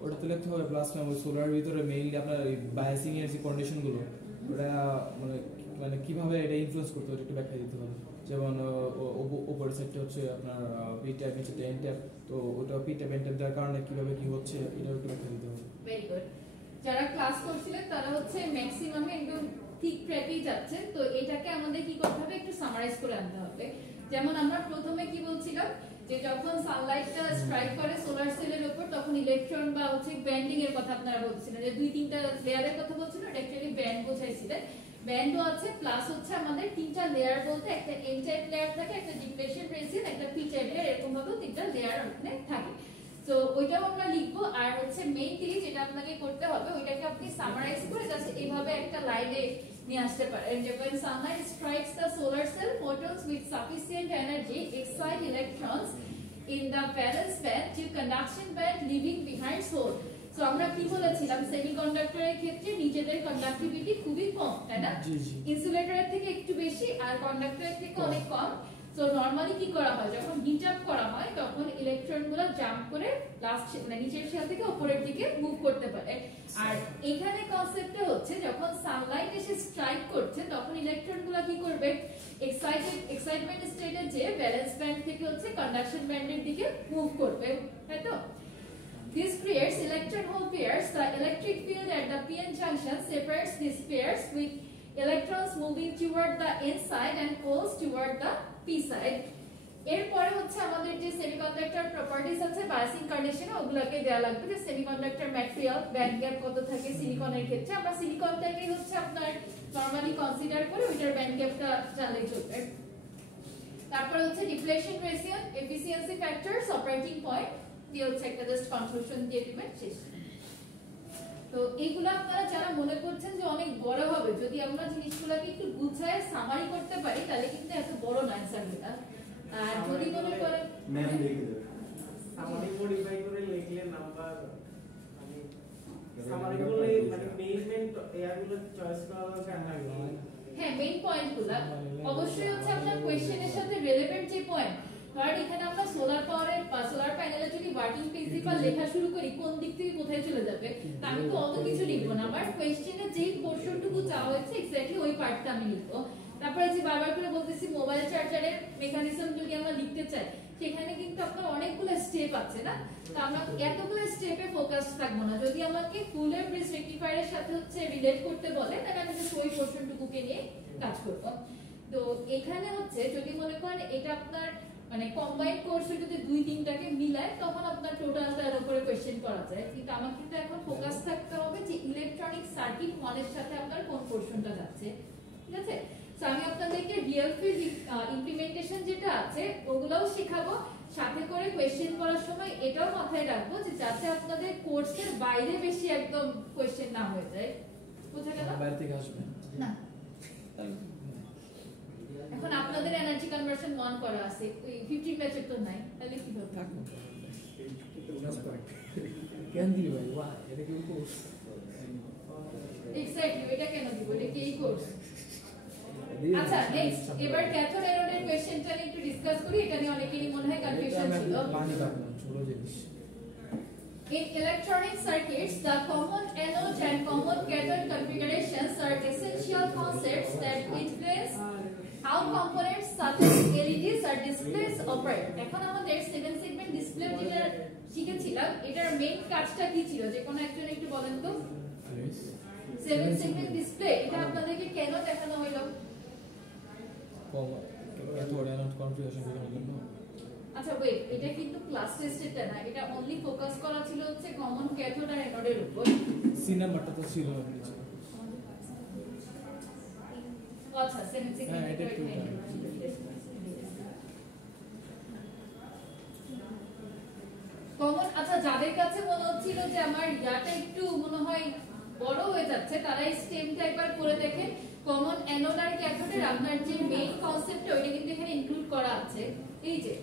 ওটাতে লিখতে হবে প্লাস ওই সোলার ভিতরে মেইনলি আপনার এই বায়াসিং এর যে কন্ডিশন গুলো ওটা মানে কিভাবে এটা ইনফ্লুয়েন্স করতে হবে একটু ব্যাখ্যা দিতে হবে, যেমন উপরের সাইডটা হচ্ছে আপনার পি ট্যাব, নিচেটা এন ট্যাব, তো ওটা পি ট্যাব এন ট্যাব দেওয়ার কারণে কিভাবে কি হচ্ছে এটা একটু ব্যাখ্যা দিতে হবে। Very good. যারা ক্লাস করছিলেন তারা হচ্ছে ম্যাক্সিমাম একদম ঠিক ট্র্যাকেই যাচ্ছেন। তো এটাকে আমাদের কি করতে হবে, একটু সামারাইজ করে আনতে হবে। যেমন আমরা প্রথমে কি বলছিলাম যে যখন সানলাইটটা স্ট্রাইক করে সোলার সেলের উপর তখন ইলেকট্রন বা হচ্ছে ব্যান্ডিং এর কথা আপনারা বলছিলেন, যে 2-3টা লেয়ারের কথা বলছিলেন, এটা অ্যাকচুয়ালি ব্যান্ড বোঝাইছিলেন। ব্যান্ডও আছে প্লাস হচ্ছে আমাদের 3টা লেয়ার বলতে একটা এন টাইপ লেয়ার থাকে, একটা ডিপ্লেশন রেজিন, একটা পি টাইপ লেয়ার, এরকম ভাবে 3টা লেয়ার ওখানে থাকে। তো ওইটাও আমরা লিখবো। আর হচ্ছে মেইনলি যেটা আপনাকে করতে হবে ওইটাকে আপনি সামারাইজ করে জাস্ট এইভাবে একটা লাইনে নিয়ে আসতে পারেন যে when sunlight strikes the solar cell, photons with sufficient energy excite electrons in the valence band to conduction band leaving behind hole. So আমরা কি বলেছিলাম, সেমিকন্ডাক্টরের ক্ষেত্রে নিজেদের কন্ডাক্টিভিটি খুবই কম, তাই না? ইনসুলেটরের থেকে একটু বেশি আর কন্ডাক্টরের থেকে অনেক কম। সো নরমালি কি করা হয়, যখন হিট আপ করা হয় তখন ইলেকট্রনগুলো জাম্প করে লাস্ট মানে নিচের শেল থেকে উপরের দিকে মুভ করতে পারে। আর এখানে কনসেপ্টটা হচ্ছে যখন সানলাইট এসে স্ট্রাইক করছে তখন ইলেকট্রনগুলো কি করবে, এক্সাইটমেন্ট স্টেটে যে ভ্যালেন্স ব্যান্ড থেকে হচ্ছে কন্ডাকশন ব্যান্ডের দিকে মুভ করবে, তাই তো? This creates electron hole pairs. The electric field at the p-n junction separates these pairs with electrons moving toward the n side and holes toward the p side. এরপরে হচ্ছে আমাদের যে সেমিকন্ডাক্টর প্রপার্টিজ আছে biasing কন্ডিশনে ওগুলোকে দেয়া লাগবে, যে সেমিকন্ডাক্টর ম্যাটেরিয়াল ব্যান্ড গ্যাপ কত থাকে সিলিকনের ক্ষেত্রে। আমরা সিলিকনটাকে হচ্ছে আপনার নরমালি কনসিডার করে ওইটার ব্যান্ড গ্যাপটা জানলেই চলবে। তারপর হচ্ছে depletion ratio, efficiency factors, operating point দিয়ে হচ্ছে একটা জাস্ট কনক্লুশন দিয়ে দিবেন, শেষ। তো এইগুলো আপনারা যারা মনে করছেন যে অনেক বড় হবে, যদি আমরা জিনিসগুলোকে একটু গুছায় সামারি করতে পারি তাহলে কিন্তু এত বড় না অ্যান্সারগুলো। আর যদি মনে করেন ম্যাম লিখে দেবে সামারি মডিফাই করে লিখলে নাম্বার মানে সামারি করলে মানে মেইনমেন্ট এগুলো চয়েস করা দরকার না। হ্যাঁ, মেইন পয়েন্টগুলো অবশ্যই হচ্ছে আপনার কোশ্চেনের সাথে রিলেভেন্ট যে পয়েন্ট। কারণ এখানে আমরা সোলার পাওয়ারের বা সোলার প্যানেলের যদি ওয়ার্কিং প্রিন্সিপাল লেখা শুরু করি কোন দিক থেকে কোথায় চলে যাবে, তা আমি তো অত কিছু লিখবো না। আমার কোশ্চেনে যেই পোরশনটুকু চাওয়া হয়েছে এক্স্যাক্টলি ওই পার্টটা আমি লিখবো। তারপরে যে বারবার করে বলতেছি মোবাইল চার্জারের মেকানিজম যদি আমরা লিখতে চাই সেখানে কিন্তু আপনার অনেকগুলো স্টেপ আছে না, তো আমরা এতগুলো স্টেপে ফোকাস থাকবো না। যদি আমাকে ফুলের ব্রিজ রেকটিফায়ারের সাথে হচ্ছে রিলেট করতে বলে তাহলে আমি জাস্ট ওই পোরশনটুকুকে নিয়ে কাজ করব। তো এখানে হচ্ছে যদি মনে করেন এটা আপনার মানে কম্বাইন কোর্সে যদি 2-3টাকে মিলায় তখন আপনার টোটালটার উপরে কোশ্চেন করা যায়, কিন্তু আমার কিন্তু এখন ফোকাস থাকতে হবে যে ইলেকট্রনিক সার্কিট 1 এর সাথে আপনার কোন পোরশনটা যাচ্ছে, ঠিক আছে? সো আমি আপনাদেরকে রিয়েল ফিল্ড ইমপ্লিমেন্টেশন যেটা আছে ওগুলোও শেখাবো, সাথে করে কোশ্চেন করার সময় এটাও মাথায় রাখবো যে যাতে আপনাদের কোর্সের বাইরে বেশি একদম কোশ্চেন না হয়ে যায়। বুঝা গেল? বাইরে থেকে আসবে না, এখন আপনাদের এনার্জি কনভার্সন 1 করা আছে, ওই 15 ব্যাচের তো নাই, তাহলে কি হবে? থাকবে কেন দিবি ভাই, ওয়া এটা কি কোর্স? এক্স্যাক্টলি, এটা কেন দিব, এটা কি এই কোর্স? আচ্ছা, নেক্সট এবার ক্যাথোড অ্যানোডের কোশ্চেনটা নিয়ে একটু ডিসকাস করি। এটা নিয়ে অনেকেরই মনে হয় কনফিউশন ছিল। পানি রাখলাম ছোট জিনিস। In electronic circuits, the common anode and common cathode configurations are essential concepts that influence how components such as LEDs or displays operate. এখন আমাদের 7 সেগমেন্ট ডিসপ্লে যেটা শিখেছিলাম এটার মেইন কাজটা কি ছিল, যে কোন একজন একটু বলেন তো? 7 সেগমেন্ট ডিসপ্লে এটা আপনাদেরকে কেন দেখানো হলো? ক্যাথোড অ্যানোড কনফিগারেশন বোঝানোর জন্য। আচ্ছা ওয়েট, এটা কিন্তু ক্লাস টেস্টেরটা না, এটা অনলি ফোকাস করা ছিল হচ্ছে কমন ক্যাথোড আর অ্যানোডের উপর। সি নাম্বারটা তো ছিল না নিচে। আচ্ছা 7 সেগমেন্ট এটা একটু কমন। আচ্ছা, যাদের কাছে মনে হচ্ছিল যে আমার ইয়াটা একটু মনে হয় বড় হয়ে যাচ্ছে তারা এই স্টেমটা একবার করে দেখেন। কমন অ্যানোড আর ক্যাথোডের আপনার যে মেইন কনসেপ্ট ওইটা কিন্তু এখানে ইনক্লুড করা আছে। এই যে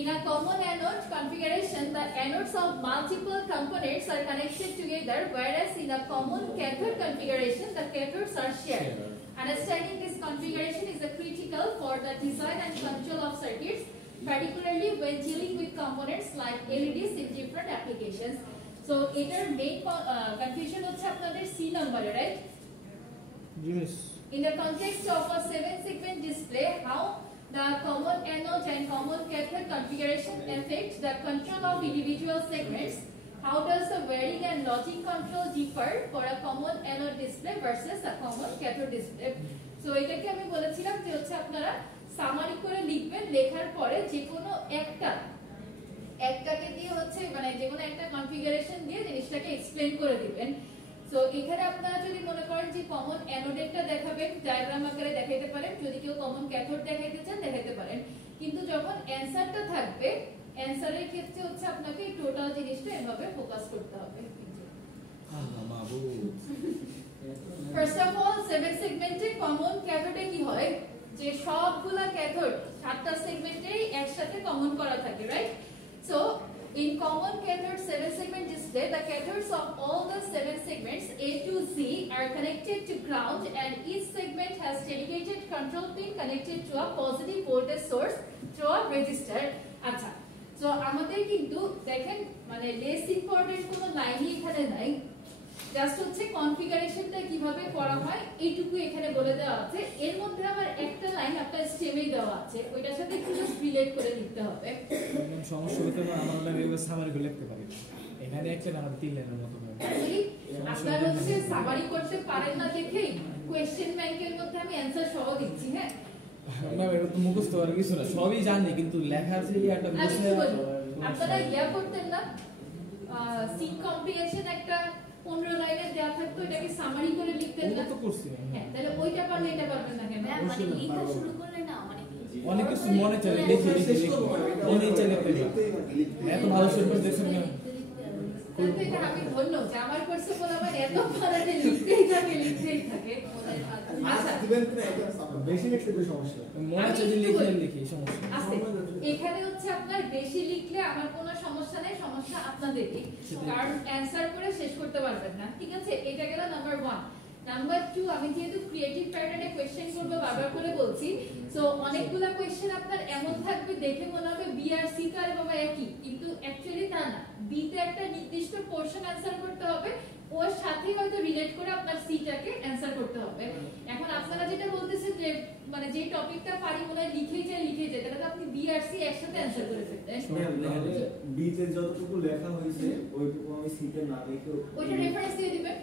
in a common anode configuration the anodes of multiple components are connected together, whereas in a common cathode configuration the cathodes are shared. Understanding this configuration is critical for the design and control of circuits, particularly when dealing with components like LEDs in different applications. So etar main confusion hocche apnader C number, right? Yes. In the context of a 7 segment display, how The common anode and common cathode configuration affect the control of individual segments. How does the wiring and logic control differ for a common anode display versus a common cathode display? So এটাকে আমি বলেছিলাম যে হচ্ছে আপনারা summary করে লিখবেন, লেখার পরে যে কোনো একটাকে দিয়ে হচ্ছে মানে যে কোনো একটা কনফিগারেশন দিয়ে জিনিসটাকে এক্সপ্লেইন করে দিবেন। সো এখানে আপনারা যদি মনে করেন যে কমন অ্যানোডেটটা দেখাবেন, ডায়াগ্রাম আকারে দেখাইতে পারেন, যদি কেউ কমন ক্যাথোড দেখাইতে চান দেখাইতে পারেন, কিন্তু যখন অ্যানসারটা থাকবে অ্যানসারের ক্ষেত্রে হচ্ছে আপনাকে এই টোটাল জিনিসটা এভাবে ফোকাস করতে হবে। ফার্স্ট অফ অল 7 সেগমেন্টে কমন ক্যাথোডে কি হয় যে সবগুলা ক্যাথোড 7টা সেগমেন্টেই একসাথে কমন করা থাকে, right? So in common cathode 7 segment display, the cathodes of all the 7 segments A to Z are connected to ground, and each segment has dedicated control pin connected to a positive voltage source through a resistor. আচ্ছা, so আমাদের কিন্তু দেখেন মানে less important কোনো লাইনই এখানে নাই, just হচ্ছে কনফিগারেশনটা কিভাবে করা হয় এইটুকু এখানে বলে দেওয়া আছে। এর মধ্যে আবার একটা লাইন আপনার স্টেমেই দেওয়া আছে, ওইটার সাথে একটু জাস্ট রিলেট করে লিখতে হবে। একদম সমস্যা হতে পারে, আমার লাগে এগুলো সামারি করে লিখতে পারি, এখানে একটা না 3 লাইনের মতো হবে। আপনারা হচ্ছে সামারি করতে পারেন না দেখেই কোশ্চেন ব্যাংকের মধ্যে আমি অ্যানসার সহ দিচ্ছি। হ্যাঁ না, এটা তো মুখস্থ করার কিছু না, সবই জানি, কিন্তু লেখার যে একটা বুঝতে আপনারা করতেন না সিন কম্প্রিহেনশন একটা 15 লাইনে দেওয়া থাকতো, এটাকে সামারি করে লিখতেন না? তো করছি। হ্যাঁ, তাহলে ওইটা পারলে এটা পারবেন না কেন? মানে লেখা শুরু করলে না অনেক কিছু মনে চলে, লিখে মনে চলে এত ভালো শুরু দেখছেন না। কিন্তু এটা আমি ধন্য যে আমার কোর্সে বলে আমার এত পারাতে লিখতেই থাকে। আচ্ছা, বেশি লিখতে সমস্যা, মনে চলে লিখি সমস্যা আছে। এখানে হচ্ছে আপনার বেশি লিখলে আমার কোনো সমস্যা নেই, সমস্যা আপনাদেরই, কারণ অ্যানসার করে শেষ করতে পারবেন না। ঠিক আছে, এটা গেল নাম্বার 1। নাম্বার 2, আমি যেহেতু ক্রিয়েটিভ প্যাটার্নে কোশ্চেন করব বারবার করে বলছি, সো অনেকগুলা কোশ্চেন আপনার এমন থাকবে দেখে মনে হবে বি আর সি তো আরে বাবা একই, কিন্তু অ্যাকচুয়ালি তা না। বি তে একটা নির্দিষ্ট পোরশন অ্যানসার করতে হবে, ওর সাথে হয়তো রিলেট করে আপনার সিটাকে অ্যানসার করতে হবে। এখন আপনারা যেটা বলতেছেন যে মানে যে টপিকটা পারি মনে হয় লিখেই যায় তাহলে তো আপনি বি আর সি একসাথে অ্যানসার করে ফেলতেন। বি তে যতটুকু লেখা হয়েছে ওইটুকু আমি সি তে না লিখে ওইটা রেফারেন্স দিয়ে দিবেন।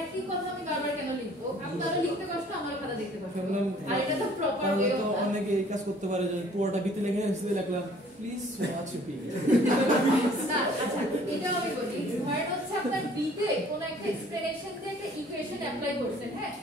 একই কথা আমি বারবার কেন লিখবো? আপনারা লিখতে কষ্ট, আমার খাতা দেখতে কষ্ট। আর এটা তো প্রপার ওয়ে তো অনেকে এই কাজ করতে পারে যে পুরোটা বিতে লিখে এসে লিখলাম প্লিজ ওয়াচ পি। না, আচ্ছা এটাও আমি বলি, ধরেন হচ্ছে আপনার বি তে কোন একটা এক্সপ্লেনেশন দিয়ে একটা ইকুয়েশন অ্যাপ্লাই করছেন, হ্যাঁ,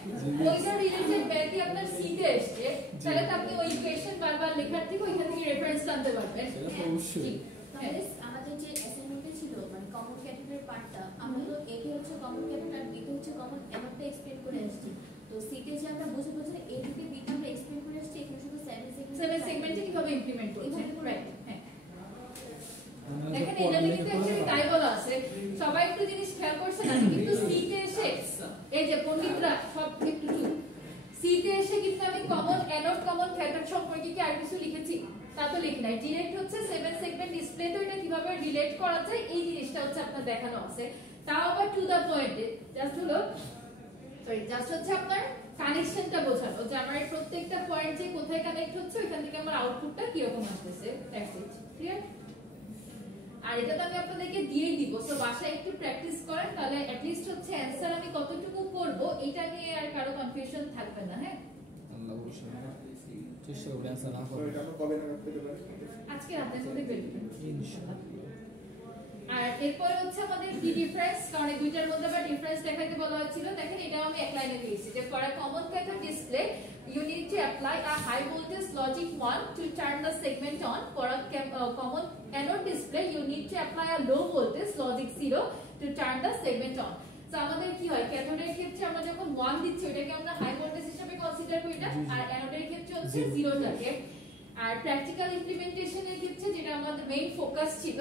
ওইটা রিলেটেড ব্যাকি আপনার সি তে এসেছে, তাহলে তো আপনি ওই ইকুয়েশন বারবার লেখার থেকে ওইখান থেকে রেফারেন্স আনতে পারবেন। অবশ্যই তাহলে আমাদের যে অ্যাসাইনমেন্টে ছিল মানে কমন ক্যাটাগরির পার্টটা, আমরা তো একে হচ্ছে কমন ক্যাটাগরি আর বিতে হচ্ছে কমন এমনটা এক্সপ্লেইন করে আসছি। তো সিতে যে আমরা বুঝে এ থেকে বিতে আমরা এক্সপ্লেইন করে আসছি, এখানে শুধু 7 সেগমেন্টে কিভাবে ইমপ্লিমেন্ট করছেন, রাইট? হ্যাঁ, দেখেন দেখেন এটা কিন্তু অ্যাকচুয়ালি তাই বলা আছে। সবাই একটু জিনিস খেয়াল করছেন, আমি কিন্তু সি তে এসে এই যে পণ্ডিতরা সব একটু সি তে এসে কিন্তু আমি কমন অ্যানোড কমন ক্যাথোড সম্পর্কে কি আর কিছু লিখেছি? তা তো লিখি নাই। ডিরেক্ট হচ্ছে 7 সেগমেন্ট ডিসপ্লে, তো এটা কিভাবে রিলেট করা যায় এই জিনিসটা হচ্ছে আপনার দেখানো আছে, তাও আবার টু দ্য পয়েন্ট। জাস্ট হচ্ছে আপনার কানেকশনটা বোঝানো যে আমার প্রত্যেকটা পয়েন্ট যে কোথায় কানেক্ট হচ্ছে ওইখান থেকে আমার আউটপুটটা কি রকম আসছে। That's it, clear? আর এটা তো আমি আপনাদেরকে দিয়েই দিব, সো বাসায় একটু প্র্যাকটিস করেন, তাহলে অ্যাট লিস্ট হচ্ছে অ্যানসার আমি কতটুকু করব এটা নিয়ে আর কারো কনফিউশন থাকবে না। হ্যাঁ, আল্লাহ অবশ্যই চেষ্টা করব অ্যানসার না করব। এটা কবে নাগাদ পেতে পারি? আজকে রাতের মধ্যে বের করবেন ইনশাআল্লাহ। আর এরপর হচ্ছে আমাদের কি ডিফারেন্স, কারণ এই দুইটার মধ্যে আবার ডিফারেন্স দেখাইতে বলা হচ্ছিল। দেখেন এটাও আমি এক লাইনে দিয়েছি যে for a common cathode display you need to apply a high voltage logic 1 to turn the segment on. For a common anode display you need to apply a low voltage logic 0 to turn the segment on. So আমাদের কি হয়, ক্যাথোডের ক্ষেত্রে আমরা যখন 1 দিচ্ছি ওটাকে আমরা high voltage হিসেবে কনসিডার করি না, আর অ্যানোডের ক্ষেত্রে হচ্ছে 0 থাকে। আর প্র্যাকটিক্যাল ইমপ্লিমেন্টেশনের ক্ষেত্রে যেটা আমাদের মেইন ফোকাস ছিল,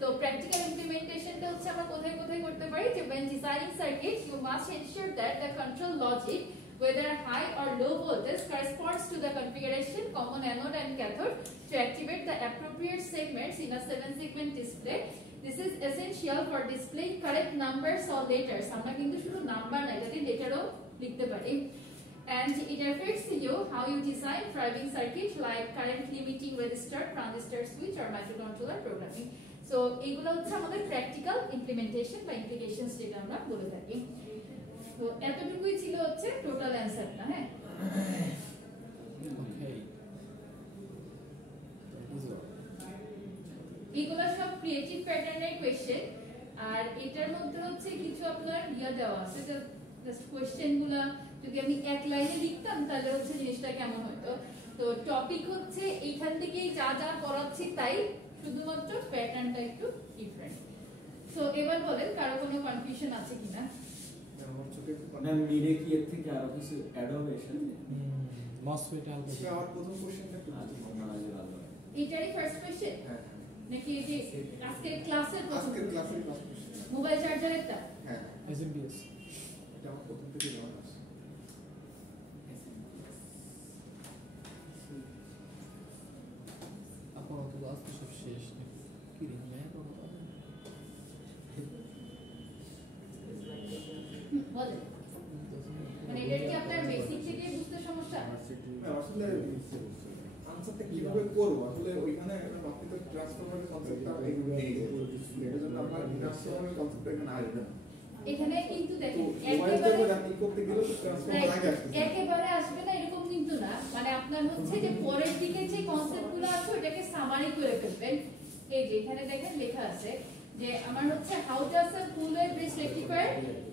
তো প্র্যাকটিক্যাল ইমপ্লিমেন্টেশনটা হচ্ছে আমরা কোথায় কোথায় করতে পারি যে when designing circuits you must ensure that the control logic whether high or low voltage corresponds to the configuration common anode and cathode to activate the appropriate segments in a 7-segment display. This is essential for displaying correct numbers or letters. আমরা কিন্তু শুধু number না, যদি লেটারও লিখতে পারি। and it interferes you how you design driving circuit like current limiting resistor, transistor switch or microcontroller programming. So এগুলো হচ্ছে আমাদের প্র্যাকটিক্যাল ইমপ্লিমেন্টেশন বা ইমপ্লিকেশনস যেটা আমরা বলে থাকি। তো এতটুকুই ছিল হচ্ছে টোটাল অ্যানসারটা। হ্যাঁ, এগুলো সব ক্রিয়েটিভ প্যাটার্নের কোশ্চেন, আর এটার মধ্যে হচ্ছে কিছু আপনার দেওয়া আছে, জাস্ট কোশ্চেনগুলো যদি আমি এক লাইনে লিখতাম তাহলে হচ্ছে জিনিসটা কেমন হতো। তো টপিক হচ্ছে এইখান থেকেই যা যা পড়াচ্ছি তাই, শুধুমাত্র প্যাটার্নটা একটু ডিফারেন্ট। সো এবার বলেন কারো কোনো কনফিউশন আছে কিনা? মানে মিডে কি এর থেকে আরো কিছু অ্যাড হবে এখানে? মসফেট আলগো আমার প্রথম কোশ্চেনটা একটু এটারই ফার্স্ট কোশ্চেন হ্যাঁ নাকি এই যে আজকের ক্লাসের প্রথম? আজকের ক্লাসের ফার্স্ট কোশ্চেন। মোবাইল চার্জারেরটা? হ্যাঁ এসএমপিএস এটা আমার প্রথম থেকে জানা আছে। আপাতত আজকে সব শেষ কি রে ম্যাপ বলেন, মানে এটা কি আপনার বেসিক থেকে বুঝতে সমস্যা? আসলে আনসারটা কিভাবে করব আসলে ওইখানে একটা বাকিতে ট্রান্সফরমারের কনসেপ্টটা নেই, এটার জন্য আপনার ট্রান্সফরমারের কনসেপ্টটা এখানে আসবে না। এখানে কিন্তু দেখেন মোবাইল থেকে রানিং করতে গেলে তো ট্রান্সফরমার আগে আসবে। একেবারে আসবে না এরকম কিন্তু না, মানে আপনার হচ্ছে যে পরের দিকে যে কনসেপ্টগুলো আছে ওটাকে সামারি করে ফেলবেন। এই যে এখানে দেখেন লেখা আছে যে আমার হচ্ছে how does a full wave bridge rectifier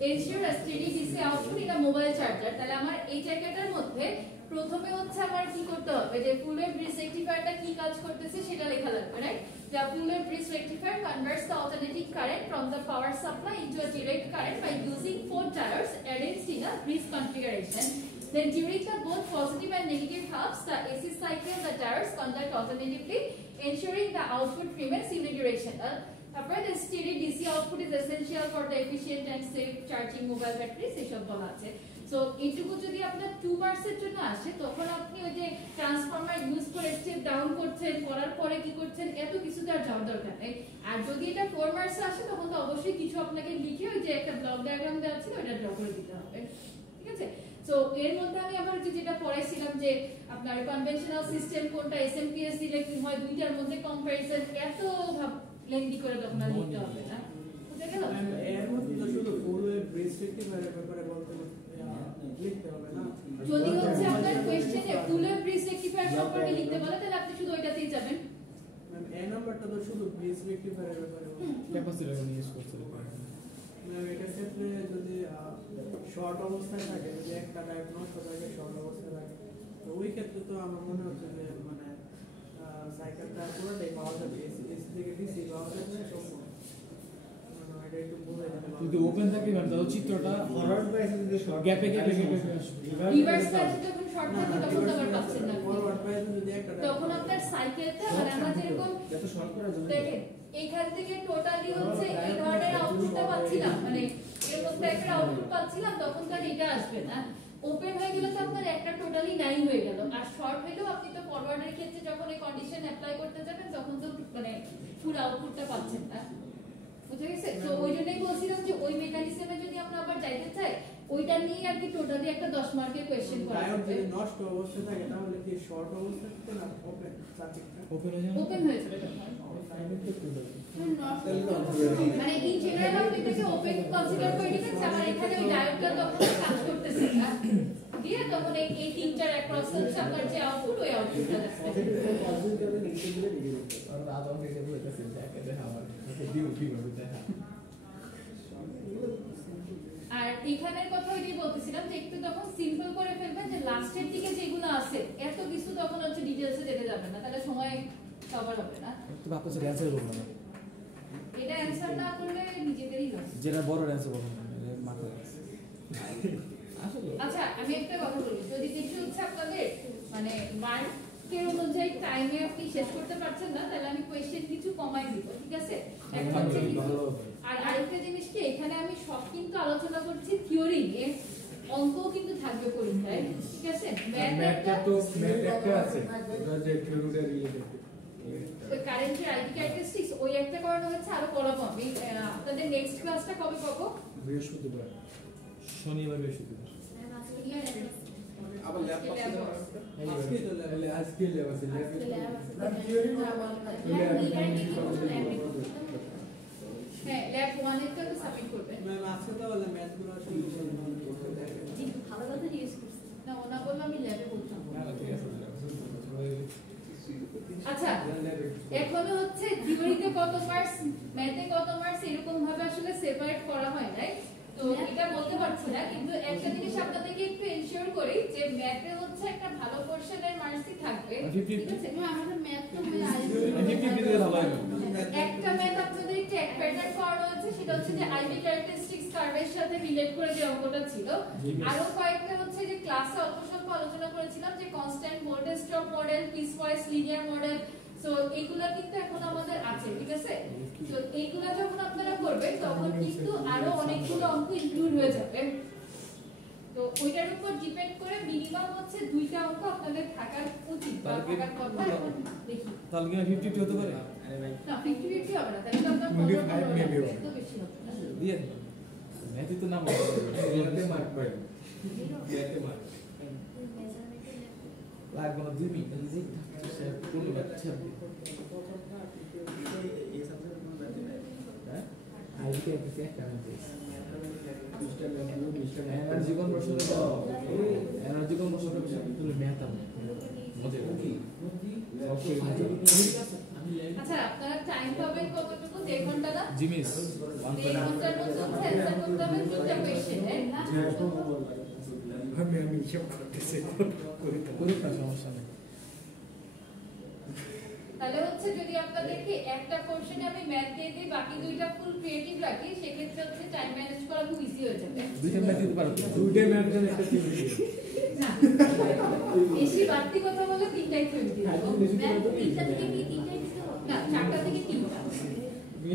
ensure a steady DC output in a mobile charger. তাহলে আমার এই জায়গাটার মধ্যে প্রথমে হচ্ছে আমার কি করতে হবে, যে ফুল ওয়েভ ব্রিজ রেকটিফায়ারটা কি কাজ করতেছে সেটা লেখা লাগবে, right? The full wave bridge rectifier converts the alternating current from the power supply into a direct current by using 4 diodes arranged in a bridge configuration. Then during the both positive and negative halves, the AC cycle the diodes conduct alternatively, ensuring the output remains unidirectional. However, the steady DC output is essential for the efficient and safe charging mobile batteries. এসব বলা আছে। So এইটুকু যদি আপনার 2 মার্কসের জন্য আসে তখন আপনি ওই যে ট্রান্সফরমার ইউজ করে স্টেপ ডাউন করছেন, করার পরে কি করছেন, এত কিছু তার যাওয়ার দরকার নেই। আর যদি এটা 4 মার্কসে আসে তখন তো অবশ্যই কিছু আপনাকে লিখে ওই যে একটা ব্লক ডায়াগ্রাম দেওয়া ছিল ওটা ড্র করে দিতে হবে, ঠিক আছে? সো এর মধ্যে আমি আবার যেটা পড়াইছিলাম যে আপনার কনভেনশনাল সিস্টেম কোনটা, এসএমপিএস দিলে কি হয়, দুইটার মধ্যে কম্পারিজন এত লেন্দি করে তখন আর লিখতে হবে না, বুঝে গেল? এর মধ্যে তো শুধু ফুল ওয়েভ ব্রিজ রেকটিফায়ারের ব্যাপারে বলতে লিখতে হবে না। যদি হচ্ছে আপনার কোশ্চেনে ফুল ওয়েভ ব্রিজ রেকটিফায়ার সম্পর্কে লিখতে বলে তাহলে আপনি শুধু ওইটাতেই যাবেন। ম্যাম এই নাম্বারটা তো শুধু ব্রিজ রেকটিফায়ারের ব্যাপারে ক্যাপাসিটর ইউজ করতে হবে। ম্যাম এটার ক্ষেত্রে যদি শর্ট অবস্থায় থাকে, যদি একটা ডায়োড নষ্ট থাকে শর্ট অবস্থায় থাকে, তো ওই ক্ষেত্রে তো আমার মনে হচ্ছে যে মানে সাইকেলটা পুরোটাই পাওয়া যাবে, এসি থেকে ডিসি পাওয়া যাবে সম্পূর্ণ। এটা একটু বোঝাই যাবে। কিন্তু ওপেন থাকলে ম্যাম তাও চিত্রটা ফরওয়ার্ড বাইস যদি শর্ট গ্যাপে গ্যাপে গ্যাপে রিভার্স বাইসে যখন শর্ট থাকে তখন তো আবার পাচ্ছেন না, ফরওয়ার্ড বাইসে যদি একটা তখন আপনার সাইকেলটা মানে আমরা যেরকম যত শর্ট করা যাবে দেখেন এইখান থেকে টোটালি হচ্ছে এই ধরনের আউটপুটটা পাচ্ছিলাম, মানে এর মধ্যে একটা আউটপুট পাচ্ছিলাম, তখন তো আর এটা আসবে না। ওপেন হয়ে গেলে তো আপনার একটা টোটালি নাই হয়ে গেল, আর শর্ট হইলেও আপনি তো ফরওয়ার্ডের ক্ষেত্রে যখন এই কন্ডিশন অ্যাপ্লাই করতে যাবেন তখন তো মানে ফুল আউটপুটটা পাচ্ছেন না, বুঝে গেছে? তো ওই জন্যই বলছিলাম যে ওই মেকানিজমে যদি আমরা আবার যাইতে চাই ওইটা নিয়ে আর কি টোটালি একটা 10 মার্কের কোশ্চেন করা ডায়োড যাবে। যদি নষ্ট অবস্থায় থাকে তাহলে কি শর্ট অবস্থায় থাকে না ওপেন সার্কিটটা ওপেন হয়ে যাবে। ওপেন হয়ে যাবে তখন, মানে মানে ইন জেনারেল আপনি এটাকে ওপেন কনসিডার করে নেবেন, আমার এখানে ওই ডায়োডটা তখন কাজ করতেছে না, দিয়ে তখন এই তিনটার অ্যাক্রস হচ্ছে আপনার যে আউটপুট, ওই আউটপুটটা আসবে। আর রাত অনেক কিছু হইতাছে দেখে দেখা আমার ভিউ ভিউ দেখা। আর এখানের কথা ওইটাই বলতেছিলাম যে একটু তখন সিম্পল করে ফেলবেন, যে লাস্টের দিকে যেগুলো আছে এত কিছু তখন হচ্ছে ডিটেইলসে যেতে যাবে না, তাহলে সময় কভার হবে না। তো ভাবতেছি অ্যানসার করব না, এটা অ্যানসার না করলে নিজেদেরই লস। যেটা বড় অ্যানসার করব না মাথা আসলে। আচ্ছা আমি একটা কথা বলি, যদি কিছু হচ্ছে আপনাদের মানে মার্কের অনুযায়ী টাইমে আপনি শেষ করতে পারছেন না তাহলে আমি কোশ্চেন কিছু কমাই দিব, ঠিক আছে? এখন হচ্ছে কিছু আর আরেকটা জিনিস কি, এখানে আমি সব কিন্তু আলোচনা করছি থিওরি নিয়ে, অঙ্কও কিন্তু থাকবে পরীক্ষায়, ঠিক আছে? ম্যাথটা তো ম্যাথ একটা আছে ওটা যে থিওরিটা রিলেটেড কারেন্টের আইডি ক্যারেক্টারিস্টিক্স ওই একটা করানো হচ্ছে, আরো করাবো আমি। আপনাদের নেক্সট ক্লাসটা কবে পাবো? বৃহস্পতিবার, শনিবার বৃহস্পতিবার। ম্যাম আজকে আবার ল্যাব আজকে পাচ্ছে lab না আছে। আজকে তো লেভেলে আজকে লেবার আছে আজকে ল্যাব আছে ল্যাব থিওরি হ্যাঁ ল্যাব 1 এর তো সাবমিট করবেন ম্যাম আজকে তো বলে ম্যাথগুলো শুরু করতে জি ভালো কথা জিজ্ঞেস করছি না ওনা বললো আমি ল্যাবে বলতাম ঠিক আছে আচ্ছা এখনো হচ্ছে থিওরিতে কত মার্কস ম্যাথে কত মার্কস এরকম ভাবে আসলে সেপারেট করা হয় নাই তো এটা বলতে পারছি না কিন্তু একটা জিনিস আপনাদেরকে একটু এনশিওর করি যে ম্যাথে হচ্ছে একটা ভালো পোরশনের মার্কসই থাকবে ঠিক আছে না আমাদের ম্যাথ তো হয় 50 দিলে ভালো হয় একটা ম্যাথ আপনাদের ট্যাগ প্যাটার্ন করানো হচ্ছে সেটা হচ্ছে যে আইভি ক্যারেক্টারিস্টিক্স কার্ভের সাথে রিলেট করে যে অঙ্কটা ছিল আরো কয়েকটা হচ্ছে যে ক্লাসে অল্প স্বল্প আলোচনা করেছিলাম যে constant voltage drop model piecewise linear model so এইগুলা কিন্তু এখন আমাদের আছে ঠিক আছে তো এইগুলা যখন আপনারা করবেন তখন কিন্তু আরো অনেকগুলো অঙ্ক ইনক্লুড হয়ে যাবে তো ওইটার উপর ডিপেন্ড করে মিনিমাম হচ্ছে 2টা অঙ্ক আপনাদের থাকার উচিত বা থাকার কথা এখন দেখি তাহলে কি 50 হতে পারে না 50-50 হবে না তাহলে তো আপনার 15 maybe হবে তো বেশি হবে না দিয়ে ম্যাথে তো নাম লেতে মার্ক পাই লেতে মার্ক লাগবে না 2 মিনিট এই যে পুরো বাচ্চা এই সাবজেক্টের কোনো ব্যাপার নাই হ্যাঁ আজকে একটা math energy conversion energy conversion তুমি ম্যাথ আমি মজা কি আচ্ছা আপনারা টাইম পাবেন কতটুকু 1.5 ঘন্টা না জিমিস 1.5 ঘন্টার মধ্যে অ্যানসার করতে হবে 3টা কোশ্চেন না আমি হিসাব করতেছি পুরো সমস্যা নেই তাহলে হচ্ছে যদি আপনাদেরকে একটা কোশ্চেনে আমি ম্যাথ দিয়ে দিই বাকি 2টা ফুল ক্রিয়েটিভ রাখি সেক্ষেত্রে হচ্ছে টাইম ম্যানেজ করা খুব ইজি হয়ে যাবে দুইটা ম্যাথ দিতে পারো দুইটা ম্যাথ দেন একটা থিওরি না বেশি বাড়তি কথা বলে 3টাই থিওরি দিই ম্যাথ 3টা থেকে কি 3টাই দিতে হবে না 4টা থেকে 3টা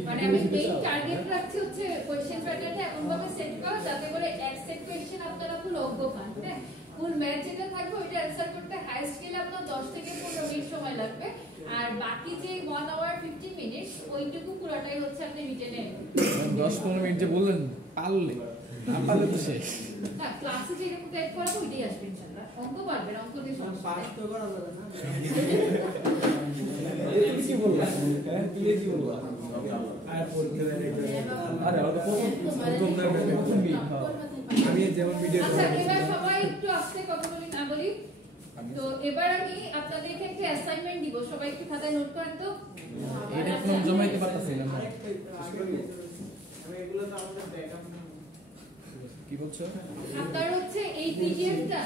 মানে আমি মেইন টার্গেট রাখছি হচ্ছে কোশ্চেন প্যাটার্নটা এমন ভাবে সেট করা যাতে করে এক সেট কোশ্চেন আপনারা ফুল অজ্ঞ পান হ্যাঁ ফুল ম্যাথ যেটা থাকবে ওইটা অ্যানসার করতে হাইস্ট গেলে আপনার 10 থেকে 15 মিনিট সময় লাগবে আর বাকি যে 1 আওয়ার 50 মিনিট ওইটুকু পুরোটাই হচ্ছে আপনি রিটেনে 10-15 মিনিট যে বললেন পারলে না পারলে তো শেষ না ক্লাসে যেরকম টাইপ করাবো ওইটাই আসবে ইনশাআল্লাহ অঙ্ক পারবেন অঙ্ক দিয়ে সমস্যা পাস নেই। তো করা যাবে না তুমি কি বললা হ্যাঁ তুমি কি বললা আর পড়তে দেন আরে ওটা আমি যেমন ভিডিও আচ্ছা এবার সবাই একটু আস্তে কথা বলি না বলি তো এবার আমি আপনাদেরকে একটা অ্যাসাইনমেন্ট দিব সবাই একটু খাতায় নোট করেন তো এটা কোন জমাইতে পারতাছিলাম না আমি এগুলো তো আমাদের ব্যাকআপ কি বলছো আপনার হচ্ছে এই পিডিএফটা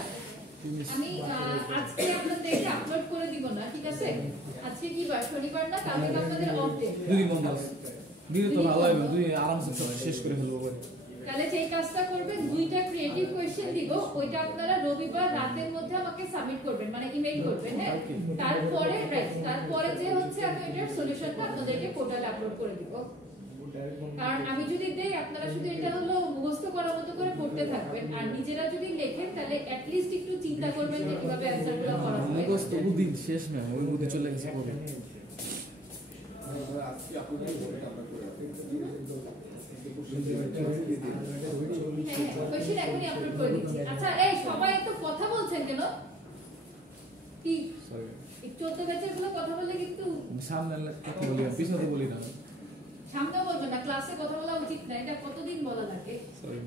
আমি আজকে আপনাদেরকে আপলোড করে দিব না ঠিক আছে আজকে কি বার শনিবার না কালকে আপনাদের অফ ডে দুই বন্ধ দিলে তো ভালো হবে দুই আরামসে সবাই শেষ করে ফেলবো বলে তাহলে যেই কাজটা করবেন 2টা ক্রিয়েটিভ কোশ্চেন দিব ওইটা আপনারা রবিবার রাতের মধ্যে আমাকে সাবমিট করবেন মানে ইমেইল করবেন হ্যাঁ তারপরে রাইট তারপরে যে হচ্ছে আমি এটার সলিউশনটা আপনাদেরকে পোর্টালে আপলোড করে দিব কারণ আমি যদি দেই আপনারা শুধু এটা হলো মুখস্থ করার মতো করে পড়তে থাকবেন আর নিজেরা যদি লেখেন তাহলে অ্যাট লিস্ট একটু চিন্তা করবেন যে কিভাবে অ্যানসারগুলো করা হয় মুখস্থ বুদ্ধি শেষ না ওই বুদ্ধি চলে গেছে পরে আজকে আপনাদের আমরা করে কোশ্চেন এখনই আপলোড করে দিচ্ছি আচ্ছা এই সবাই একটু কথা বলছেন কেন কি সরি একটু চলতে বেঁচে গুলো কথা বললে কিন্তু সামনে কথা বলি না পিছনে বলি না সামনে বলবেন না ক্লাসে কথা বলা উচিত না এটা কতদিন বলা লাগে সরি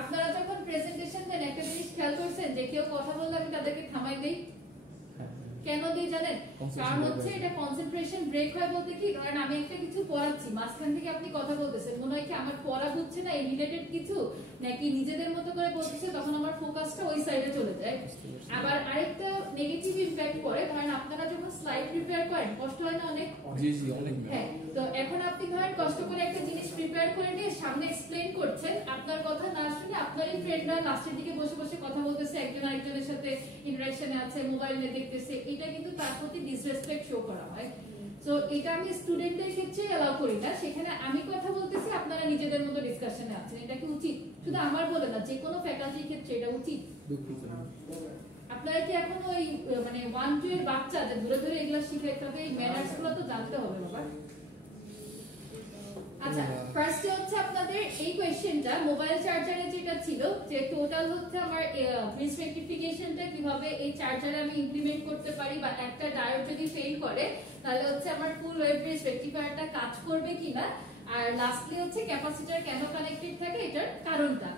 আপনারা যখন প্রেজেন্টেশন দেন একটা জিনিস খেয়াল করছেন যে কেউ কথা বললে আমি তাদেরকে থামাই দেই কেন দিই জানেন কারণ হচ্ছে এটা কনসেন্ট্রেশন ব্রেক হয় বলতে কি কারণ আমি একটা কিছু পড়াচ্ছি মাঝখান থেকে আপনি কথা বলতেছেন মনে হয় কি আমার পড়া বুঝছে না এই রিলেটেড কিছু নাকি নিজেদের মতো করে বলতেছে তখন আমার ফোকাসটা ওই সাইডে চলে যায় আবার আরেকটা নেগেটিভ ইমপ্যাক্ট পড়ে কারণ আপনারা যখন স্লাইড প্রিপেয়ার করেন কষ্ট হয় না অনেক জি জি অনেক হ্যাঁ তো এখন আপনি ধরেন কষ্ট করে একটা জিনিস প্রিপেয়ার করে নিয়ে সামনে এক্সপ্লেইন করছেন আপনার কথা না শুনে আপনারই ফ্রেন্ডরা লাস্টের দিকে বসে বসে কথা বলতেছে একজন আরেকজনের সাথে ইন্টারেকশনে আছে মোবাইল নিয়ে দেখতেছে এটা কিন্তু তার প্রতি ডিসরেসপেক্ট শো করা হয় সো এটা আমি স্টুডেন্টদের ক্ষেত্রে এলাও করি না সেখানে আমি কথা বলতেছি আপনারা নিজেদের মতো ডিসকাশনে আছেন এটা কি উচিত শুধু আমার বলে না যে কোনো ফ্যাকাল্টির ক্ষেত্রে এটা উচিত আপনারা কি এখন ওই মানে 1-2 এর বাচ্চা যে ধরে ধরে এগুলা শিখাইতে হবে এই ম্যানার্স গুলো তো জানতে হবে বাবা আচ্ছা ফার্স্টে হচ্ছে আপনাদের এই কোয়েশ্চেন কোশ্চেনটা মোবাইল চার্জারে যেটা ছিল যে টোটাল হচ্ছে আমার ব্রিজ রেকটিফিকেশনটা কিভাবে এই চার্জারে আমি ইমপ্লিমেন্ট করতে পারি, বা একটা ডায়োড যদি ফেল করে তাহলে হচ্ছে আমার ফুল ওয়েভ ব্রিজ রেকটিফায়ারটা কাজ করবে কিনা, আর লাস্টলি হচ্ছে ক্যাপাসিটর কেন কানেক্টেড থাকে এটার কারণটা।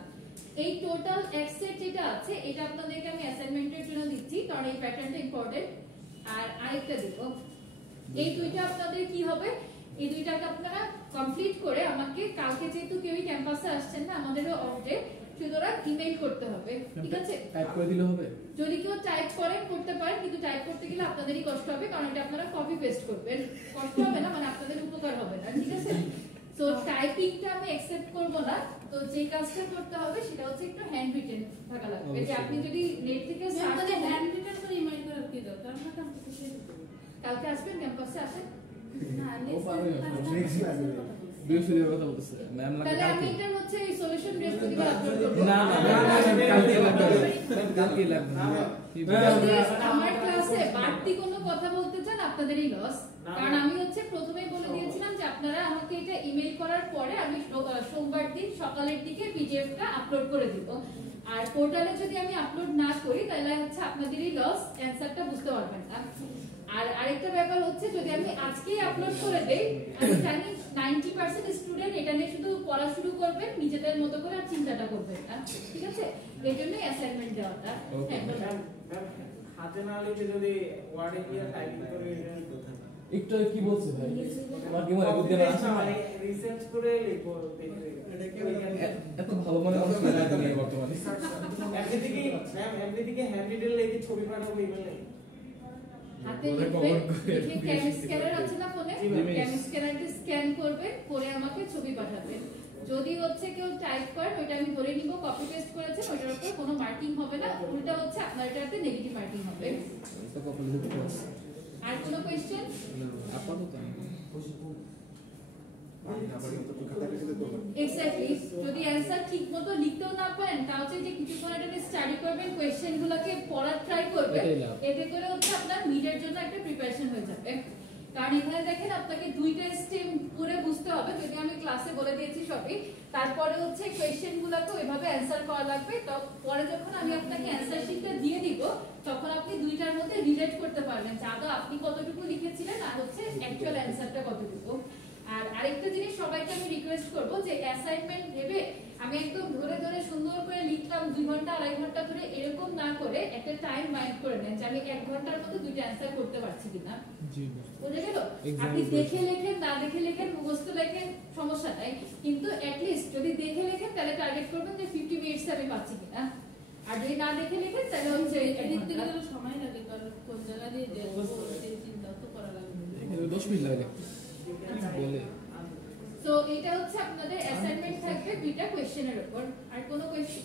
এই টোটাল এক্সেট যেটা আছে এটা আপনাদেরকে আমি অ্যাসাইনমেন্টের জন্য দিচ্ছি কারণ এই প্যাটার্নটা ইম্পর্টেন্ট। আর আরেকটা দেব, এই দুইটা আপনাদের কি হবে, এই দুইটাকে আপনারা কমপ্লিট করে আমাকে কালকে যেহেতু কেউই ক্যাম্পাসে আসছেন না, আমাদেরও অফ ডে, সুতরাং ইমেইল করতে হবে, ঠিক আছে? টাইপ করে দিলে হবে? যদি কেউ টাইপ করেন করতে পারেন, কিন্তু টাইপ করতে গেলে আপনাদেরই কষ্ট হবে কারণ এটা আপনারা কপি পেস্ট করবেন, কষ্ট হবে না মানে আপনাদের উপকার হবে না, ঠিক আছে? সো টাইপিংটা আমি অ্যাকসেপ্ট করব না, তো যে কাজটা করতে হবে সেটা হচ্ছে একটু হ্যান্ড রিটেন থাকা লাগবে, যে আপনি যদি নেট থেকে আমাদের হ্যান্ড রিটেন করে ইমেইল করে কি দরকার, আমরা ক্যাম্পাসে শেয়ার করব। কালকে আসবেন, ক্যাম্পাসে আসেন। না নেক্সট বৃহস্পতিবার কথা বলতেছে ম্যাম, লাগে তাহলে আমি কালকে? এটার হচ্ছে এই সলিউশন বৃহস্পতিবার আপলোড করব। না না কালকে লাগবে, কালকে লাগবে। যদি আমার ক্লাসে বাড়তি কোনো কথা বলতে চান আপনাদেরই লস, কারণ আমি হচ্ছে প্রথমেই বলে দিয়েছিলাম যে আপনারা আমাকে এটা ইমেল করার পরে আমি সোমবার দিন সকালের দিকে পিডিএফটা আপলোড করে দিব, আর পোর্টালে যদি আমি আপলোড না করি তাহলে হচ্ছে আপনাদেরই লস, অ্যানসারটা বুঝতে পারবেন না। আর আরেকটা ব্যাপার হচ্ছে যদি আমি আজকেই আপলোড করে দেই, আমি জানি 90% স্টুডেন্ট এটা নিয়ে শুধু পড়া শুরু করবেন নিজেদের মতো করে, আর চিন্তাটা করবেন না, ঠিক আছে? এই জন্যই অ্যাসাইনমেন্ট দেওয়াটা। হাতে না লিখে যদি ওয়ার্ডে গিয়ে টাইপিং করে একটু কি বলছে ভাই? আমার কি মনে বুদ্ধি না আছে মানে রিসার্চ করে লিখবো দেখে এত ভালো মনে মানুষ নেই বর্তমানে। এমনিদিকে হ্যান্ড রিটেন লিখে ছবি পাঠাবো ইমেলে। হাতে লিখবেন, লিখে ক্যাম স্ক্যানার আছে না ফোনে, ক্যাম স্ক্যানারটি স্ক্যান করবেন, করে আমাকে ছবি পাঠাবেন। যদি হচ্ছে কেউ টাইপ করেন ওইটা আমি ধরে নিব কপি পেস্ট করেছেন, ওইটার উপর কোনো মার্কিং হবে না, উল্টা হচ্ছে আপনার এটাতে নেগেটিভ মার্কিং হবে। এটা কপি লিখতে আছে। আর কোনো কোশ্চেন? আপাতত এক্স্যাক্টলি, যদি অ্যানসার ঠিকমতো লিখতেও না পারেন তা হচ্ছে যে কিছুক্ষণ এটাকে স্টাডি করবেন, কোয়েশ্চেনগুলোকে পড়ার ট্রাই করবেন, এতে করে হচ্ছে আপনার মিডের জন্য একটা প্রিপারেশন হয়ে যাবে। কারণ এখানে দেখেন আপনাকে দুইটা স্টেপ পুরো বুঝতে হবে, যদি আমি ক্লাসে বলে দিয়েছি সবই, তারপরে হচ্ছে কোয়েশ্চেনগুলোকে ওইভাবে অ্যানসার করা লাগবে। তো পরে যখন আমি আপনাকে অ্যানসার শিটটা দিয়ে দিব তখন আপনি দুইটার মধ্যে রিলেট করতে পারবেন যে আদৌ আপনি কতটুকু লিখেছিলেন আর হচ্ছে অ্যাকচুয়াল অ্যানসারটা কতটুকু। আর আরেকটা জিনিস সবাইকে আমি রিকোয়েস্ট করব যে অ্যাসাইনমেন্ট ভেবে আমি একদম ধরে ধরে সুন্দর করে লিখলাম 2 ঘন্টা 2.5 ঘন্টা ধরে, এরকম না করে একটা টাইম মাইন্ড করে নেন যে আমি 1 ঘন্টার মধ্যে দুইটা অ্যানসার করতে পারছি কিনা। জি বুঝে গেল? আপনি দেখে লেখেন, না দেখে লেখেন, মুখস্থ লেখেন, সমস্যা নাই, কিন্তু অ্যাট লিস্ট যদি দেখে লেখেন তাহলে টার্গেট করবেন যে 50 মিনিটস আমি পাচ্ছি কিনা, আর যদি না দেখে লেখেন তাহলে হচ্ছে লিখতে গেলে সময় লাগে, কারণ কোন জায়গা দিয়ে দেখবো সেই চিন্তা তো করা লাগবে। এখানে 10 মিনিট লাগে বলে। সো এটা হচ্ছে আপনাদের অ্যাসাইনমেন্ট থাকবে দুইটা কোশ্চেনের উপর। আর কোনো কোশ্চেন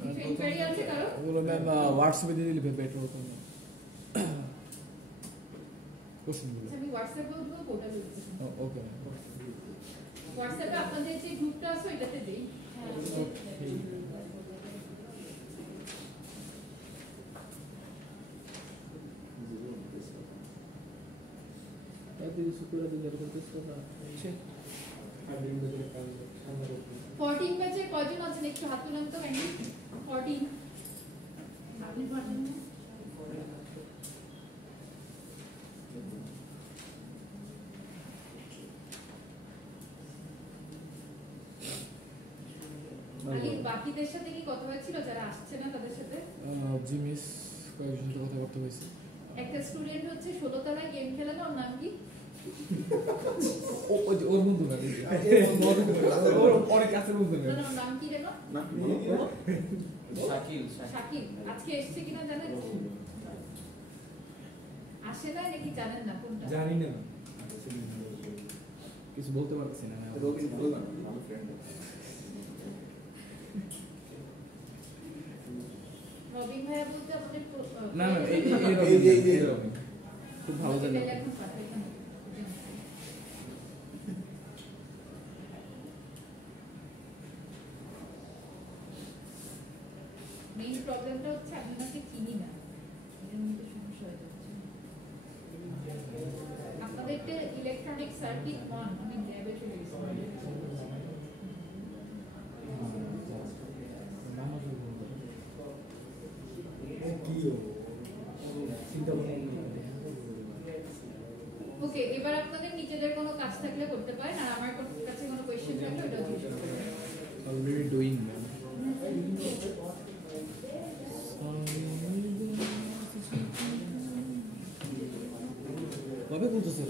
কিছু ইনকোয়ারি আছে কারো? ওগুলো ম্যাম হোয়াটসঅ্যাপে দিয়ে দিলে বেটার হতো না। কোশ্চেনগুলো আমি হোয়াটসঅ্যাপে উঠবো, পোর্টালে উঠবো। ওকে হোয়াটসঅ্যাপে আপনাদের যে গ্রুপটা আছে ওইটাতে দেই। তাদের শুক্রবার দিন যাবে করতেছ না আছে 14 ব্যাচে কয়জন আছেন একটু হাত তুলেন তো কাইন্ডলি। 14 আপনি পারেন না? আগে বাকিদের সাথে কি কথা হয়েছিল যারা আসছে না তাদের সাথে? জি মিস কয়েকজনের সাথে কথা বলতে হয়েছে। একটা স্টুডেন্ট হচ্ছে 16 তলায় গেম খেলে না, ওর নাম কি? ওর বন্ধু না, ওর অনেক কাছের বন্ধু না। ওর নাম কি যেন? শাকিল। আজকে এসেছে কিনা জানেন? আসে না নাকি জানেন না কোনটা? জানি না, কিছু বলতে পারছি না। রবিন ভাইয়া বলতে আমাদের না না এই খুব ভালো জানি। মেইন প্রবলেমটা হচ্ছে আমি ওনাকে চিনি না, এর মধ্যে সমস্যা হয়ে যাচ্ছে। আপনাদেরটা ইলেকট্রনিক সার্কিট অন, আমি ল্যাবে চলে গেছি। ওকে, এবার আপনাদের নিজেদের কোনো কাজ থাকলে করতে পারেন, আর আমার কাছে কোনো কোয়েশ্চেন থাকলে ওটা জিজ্ঞেস করবেন। অলরেডি ডুইং কবে বলতেছে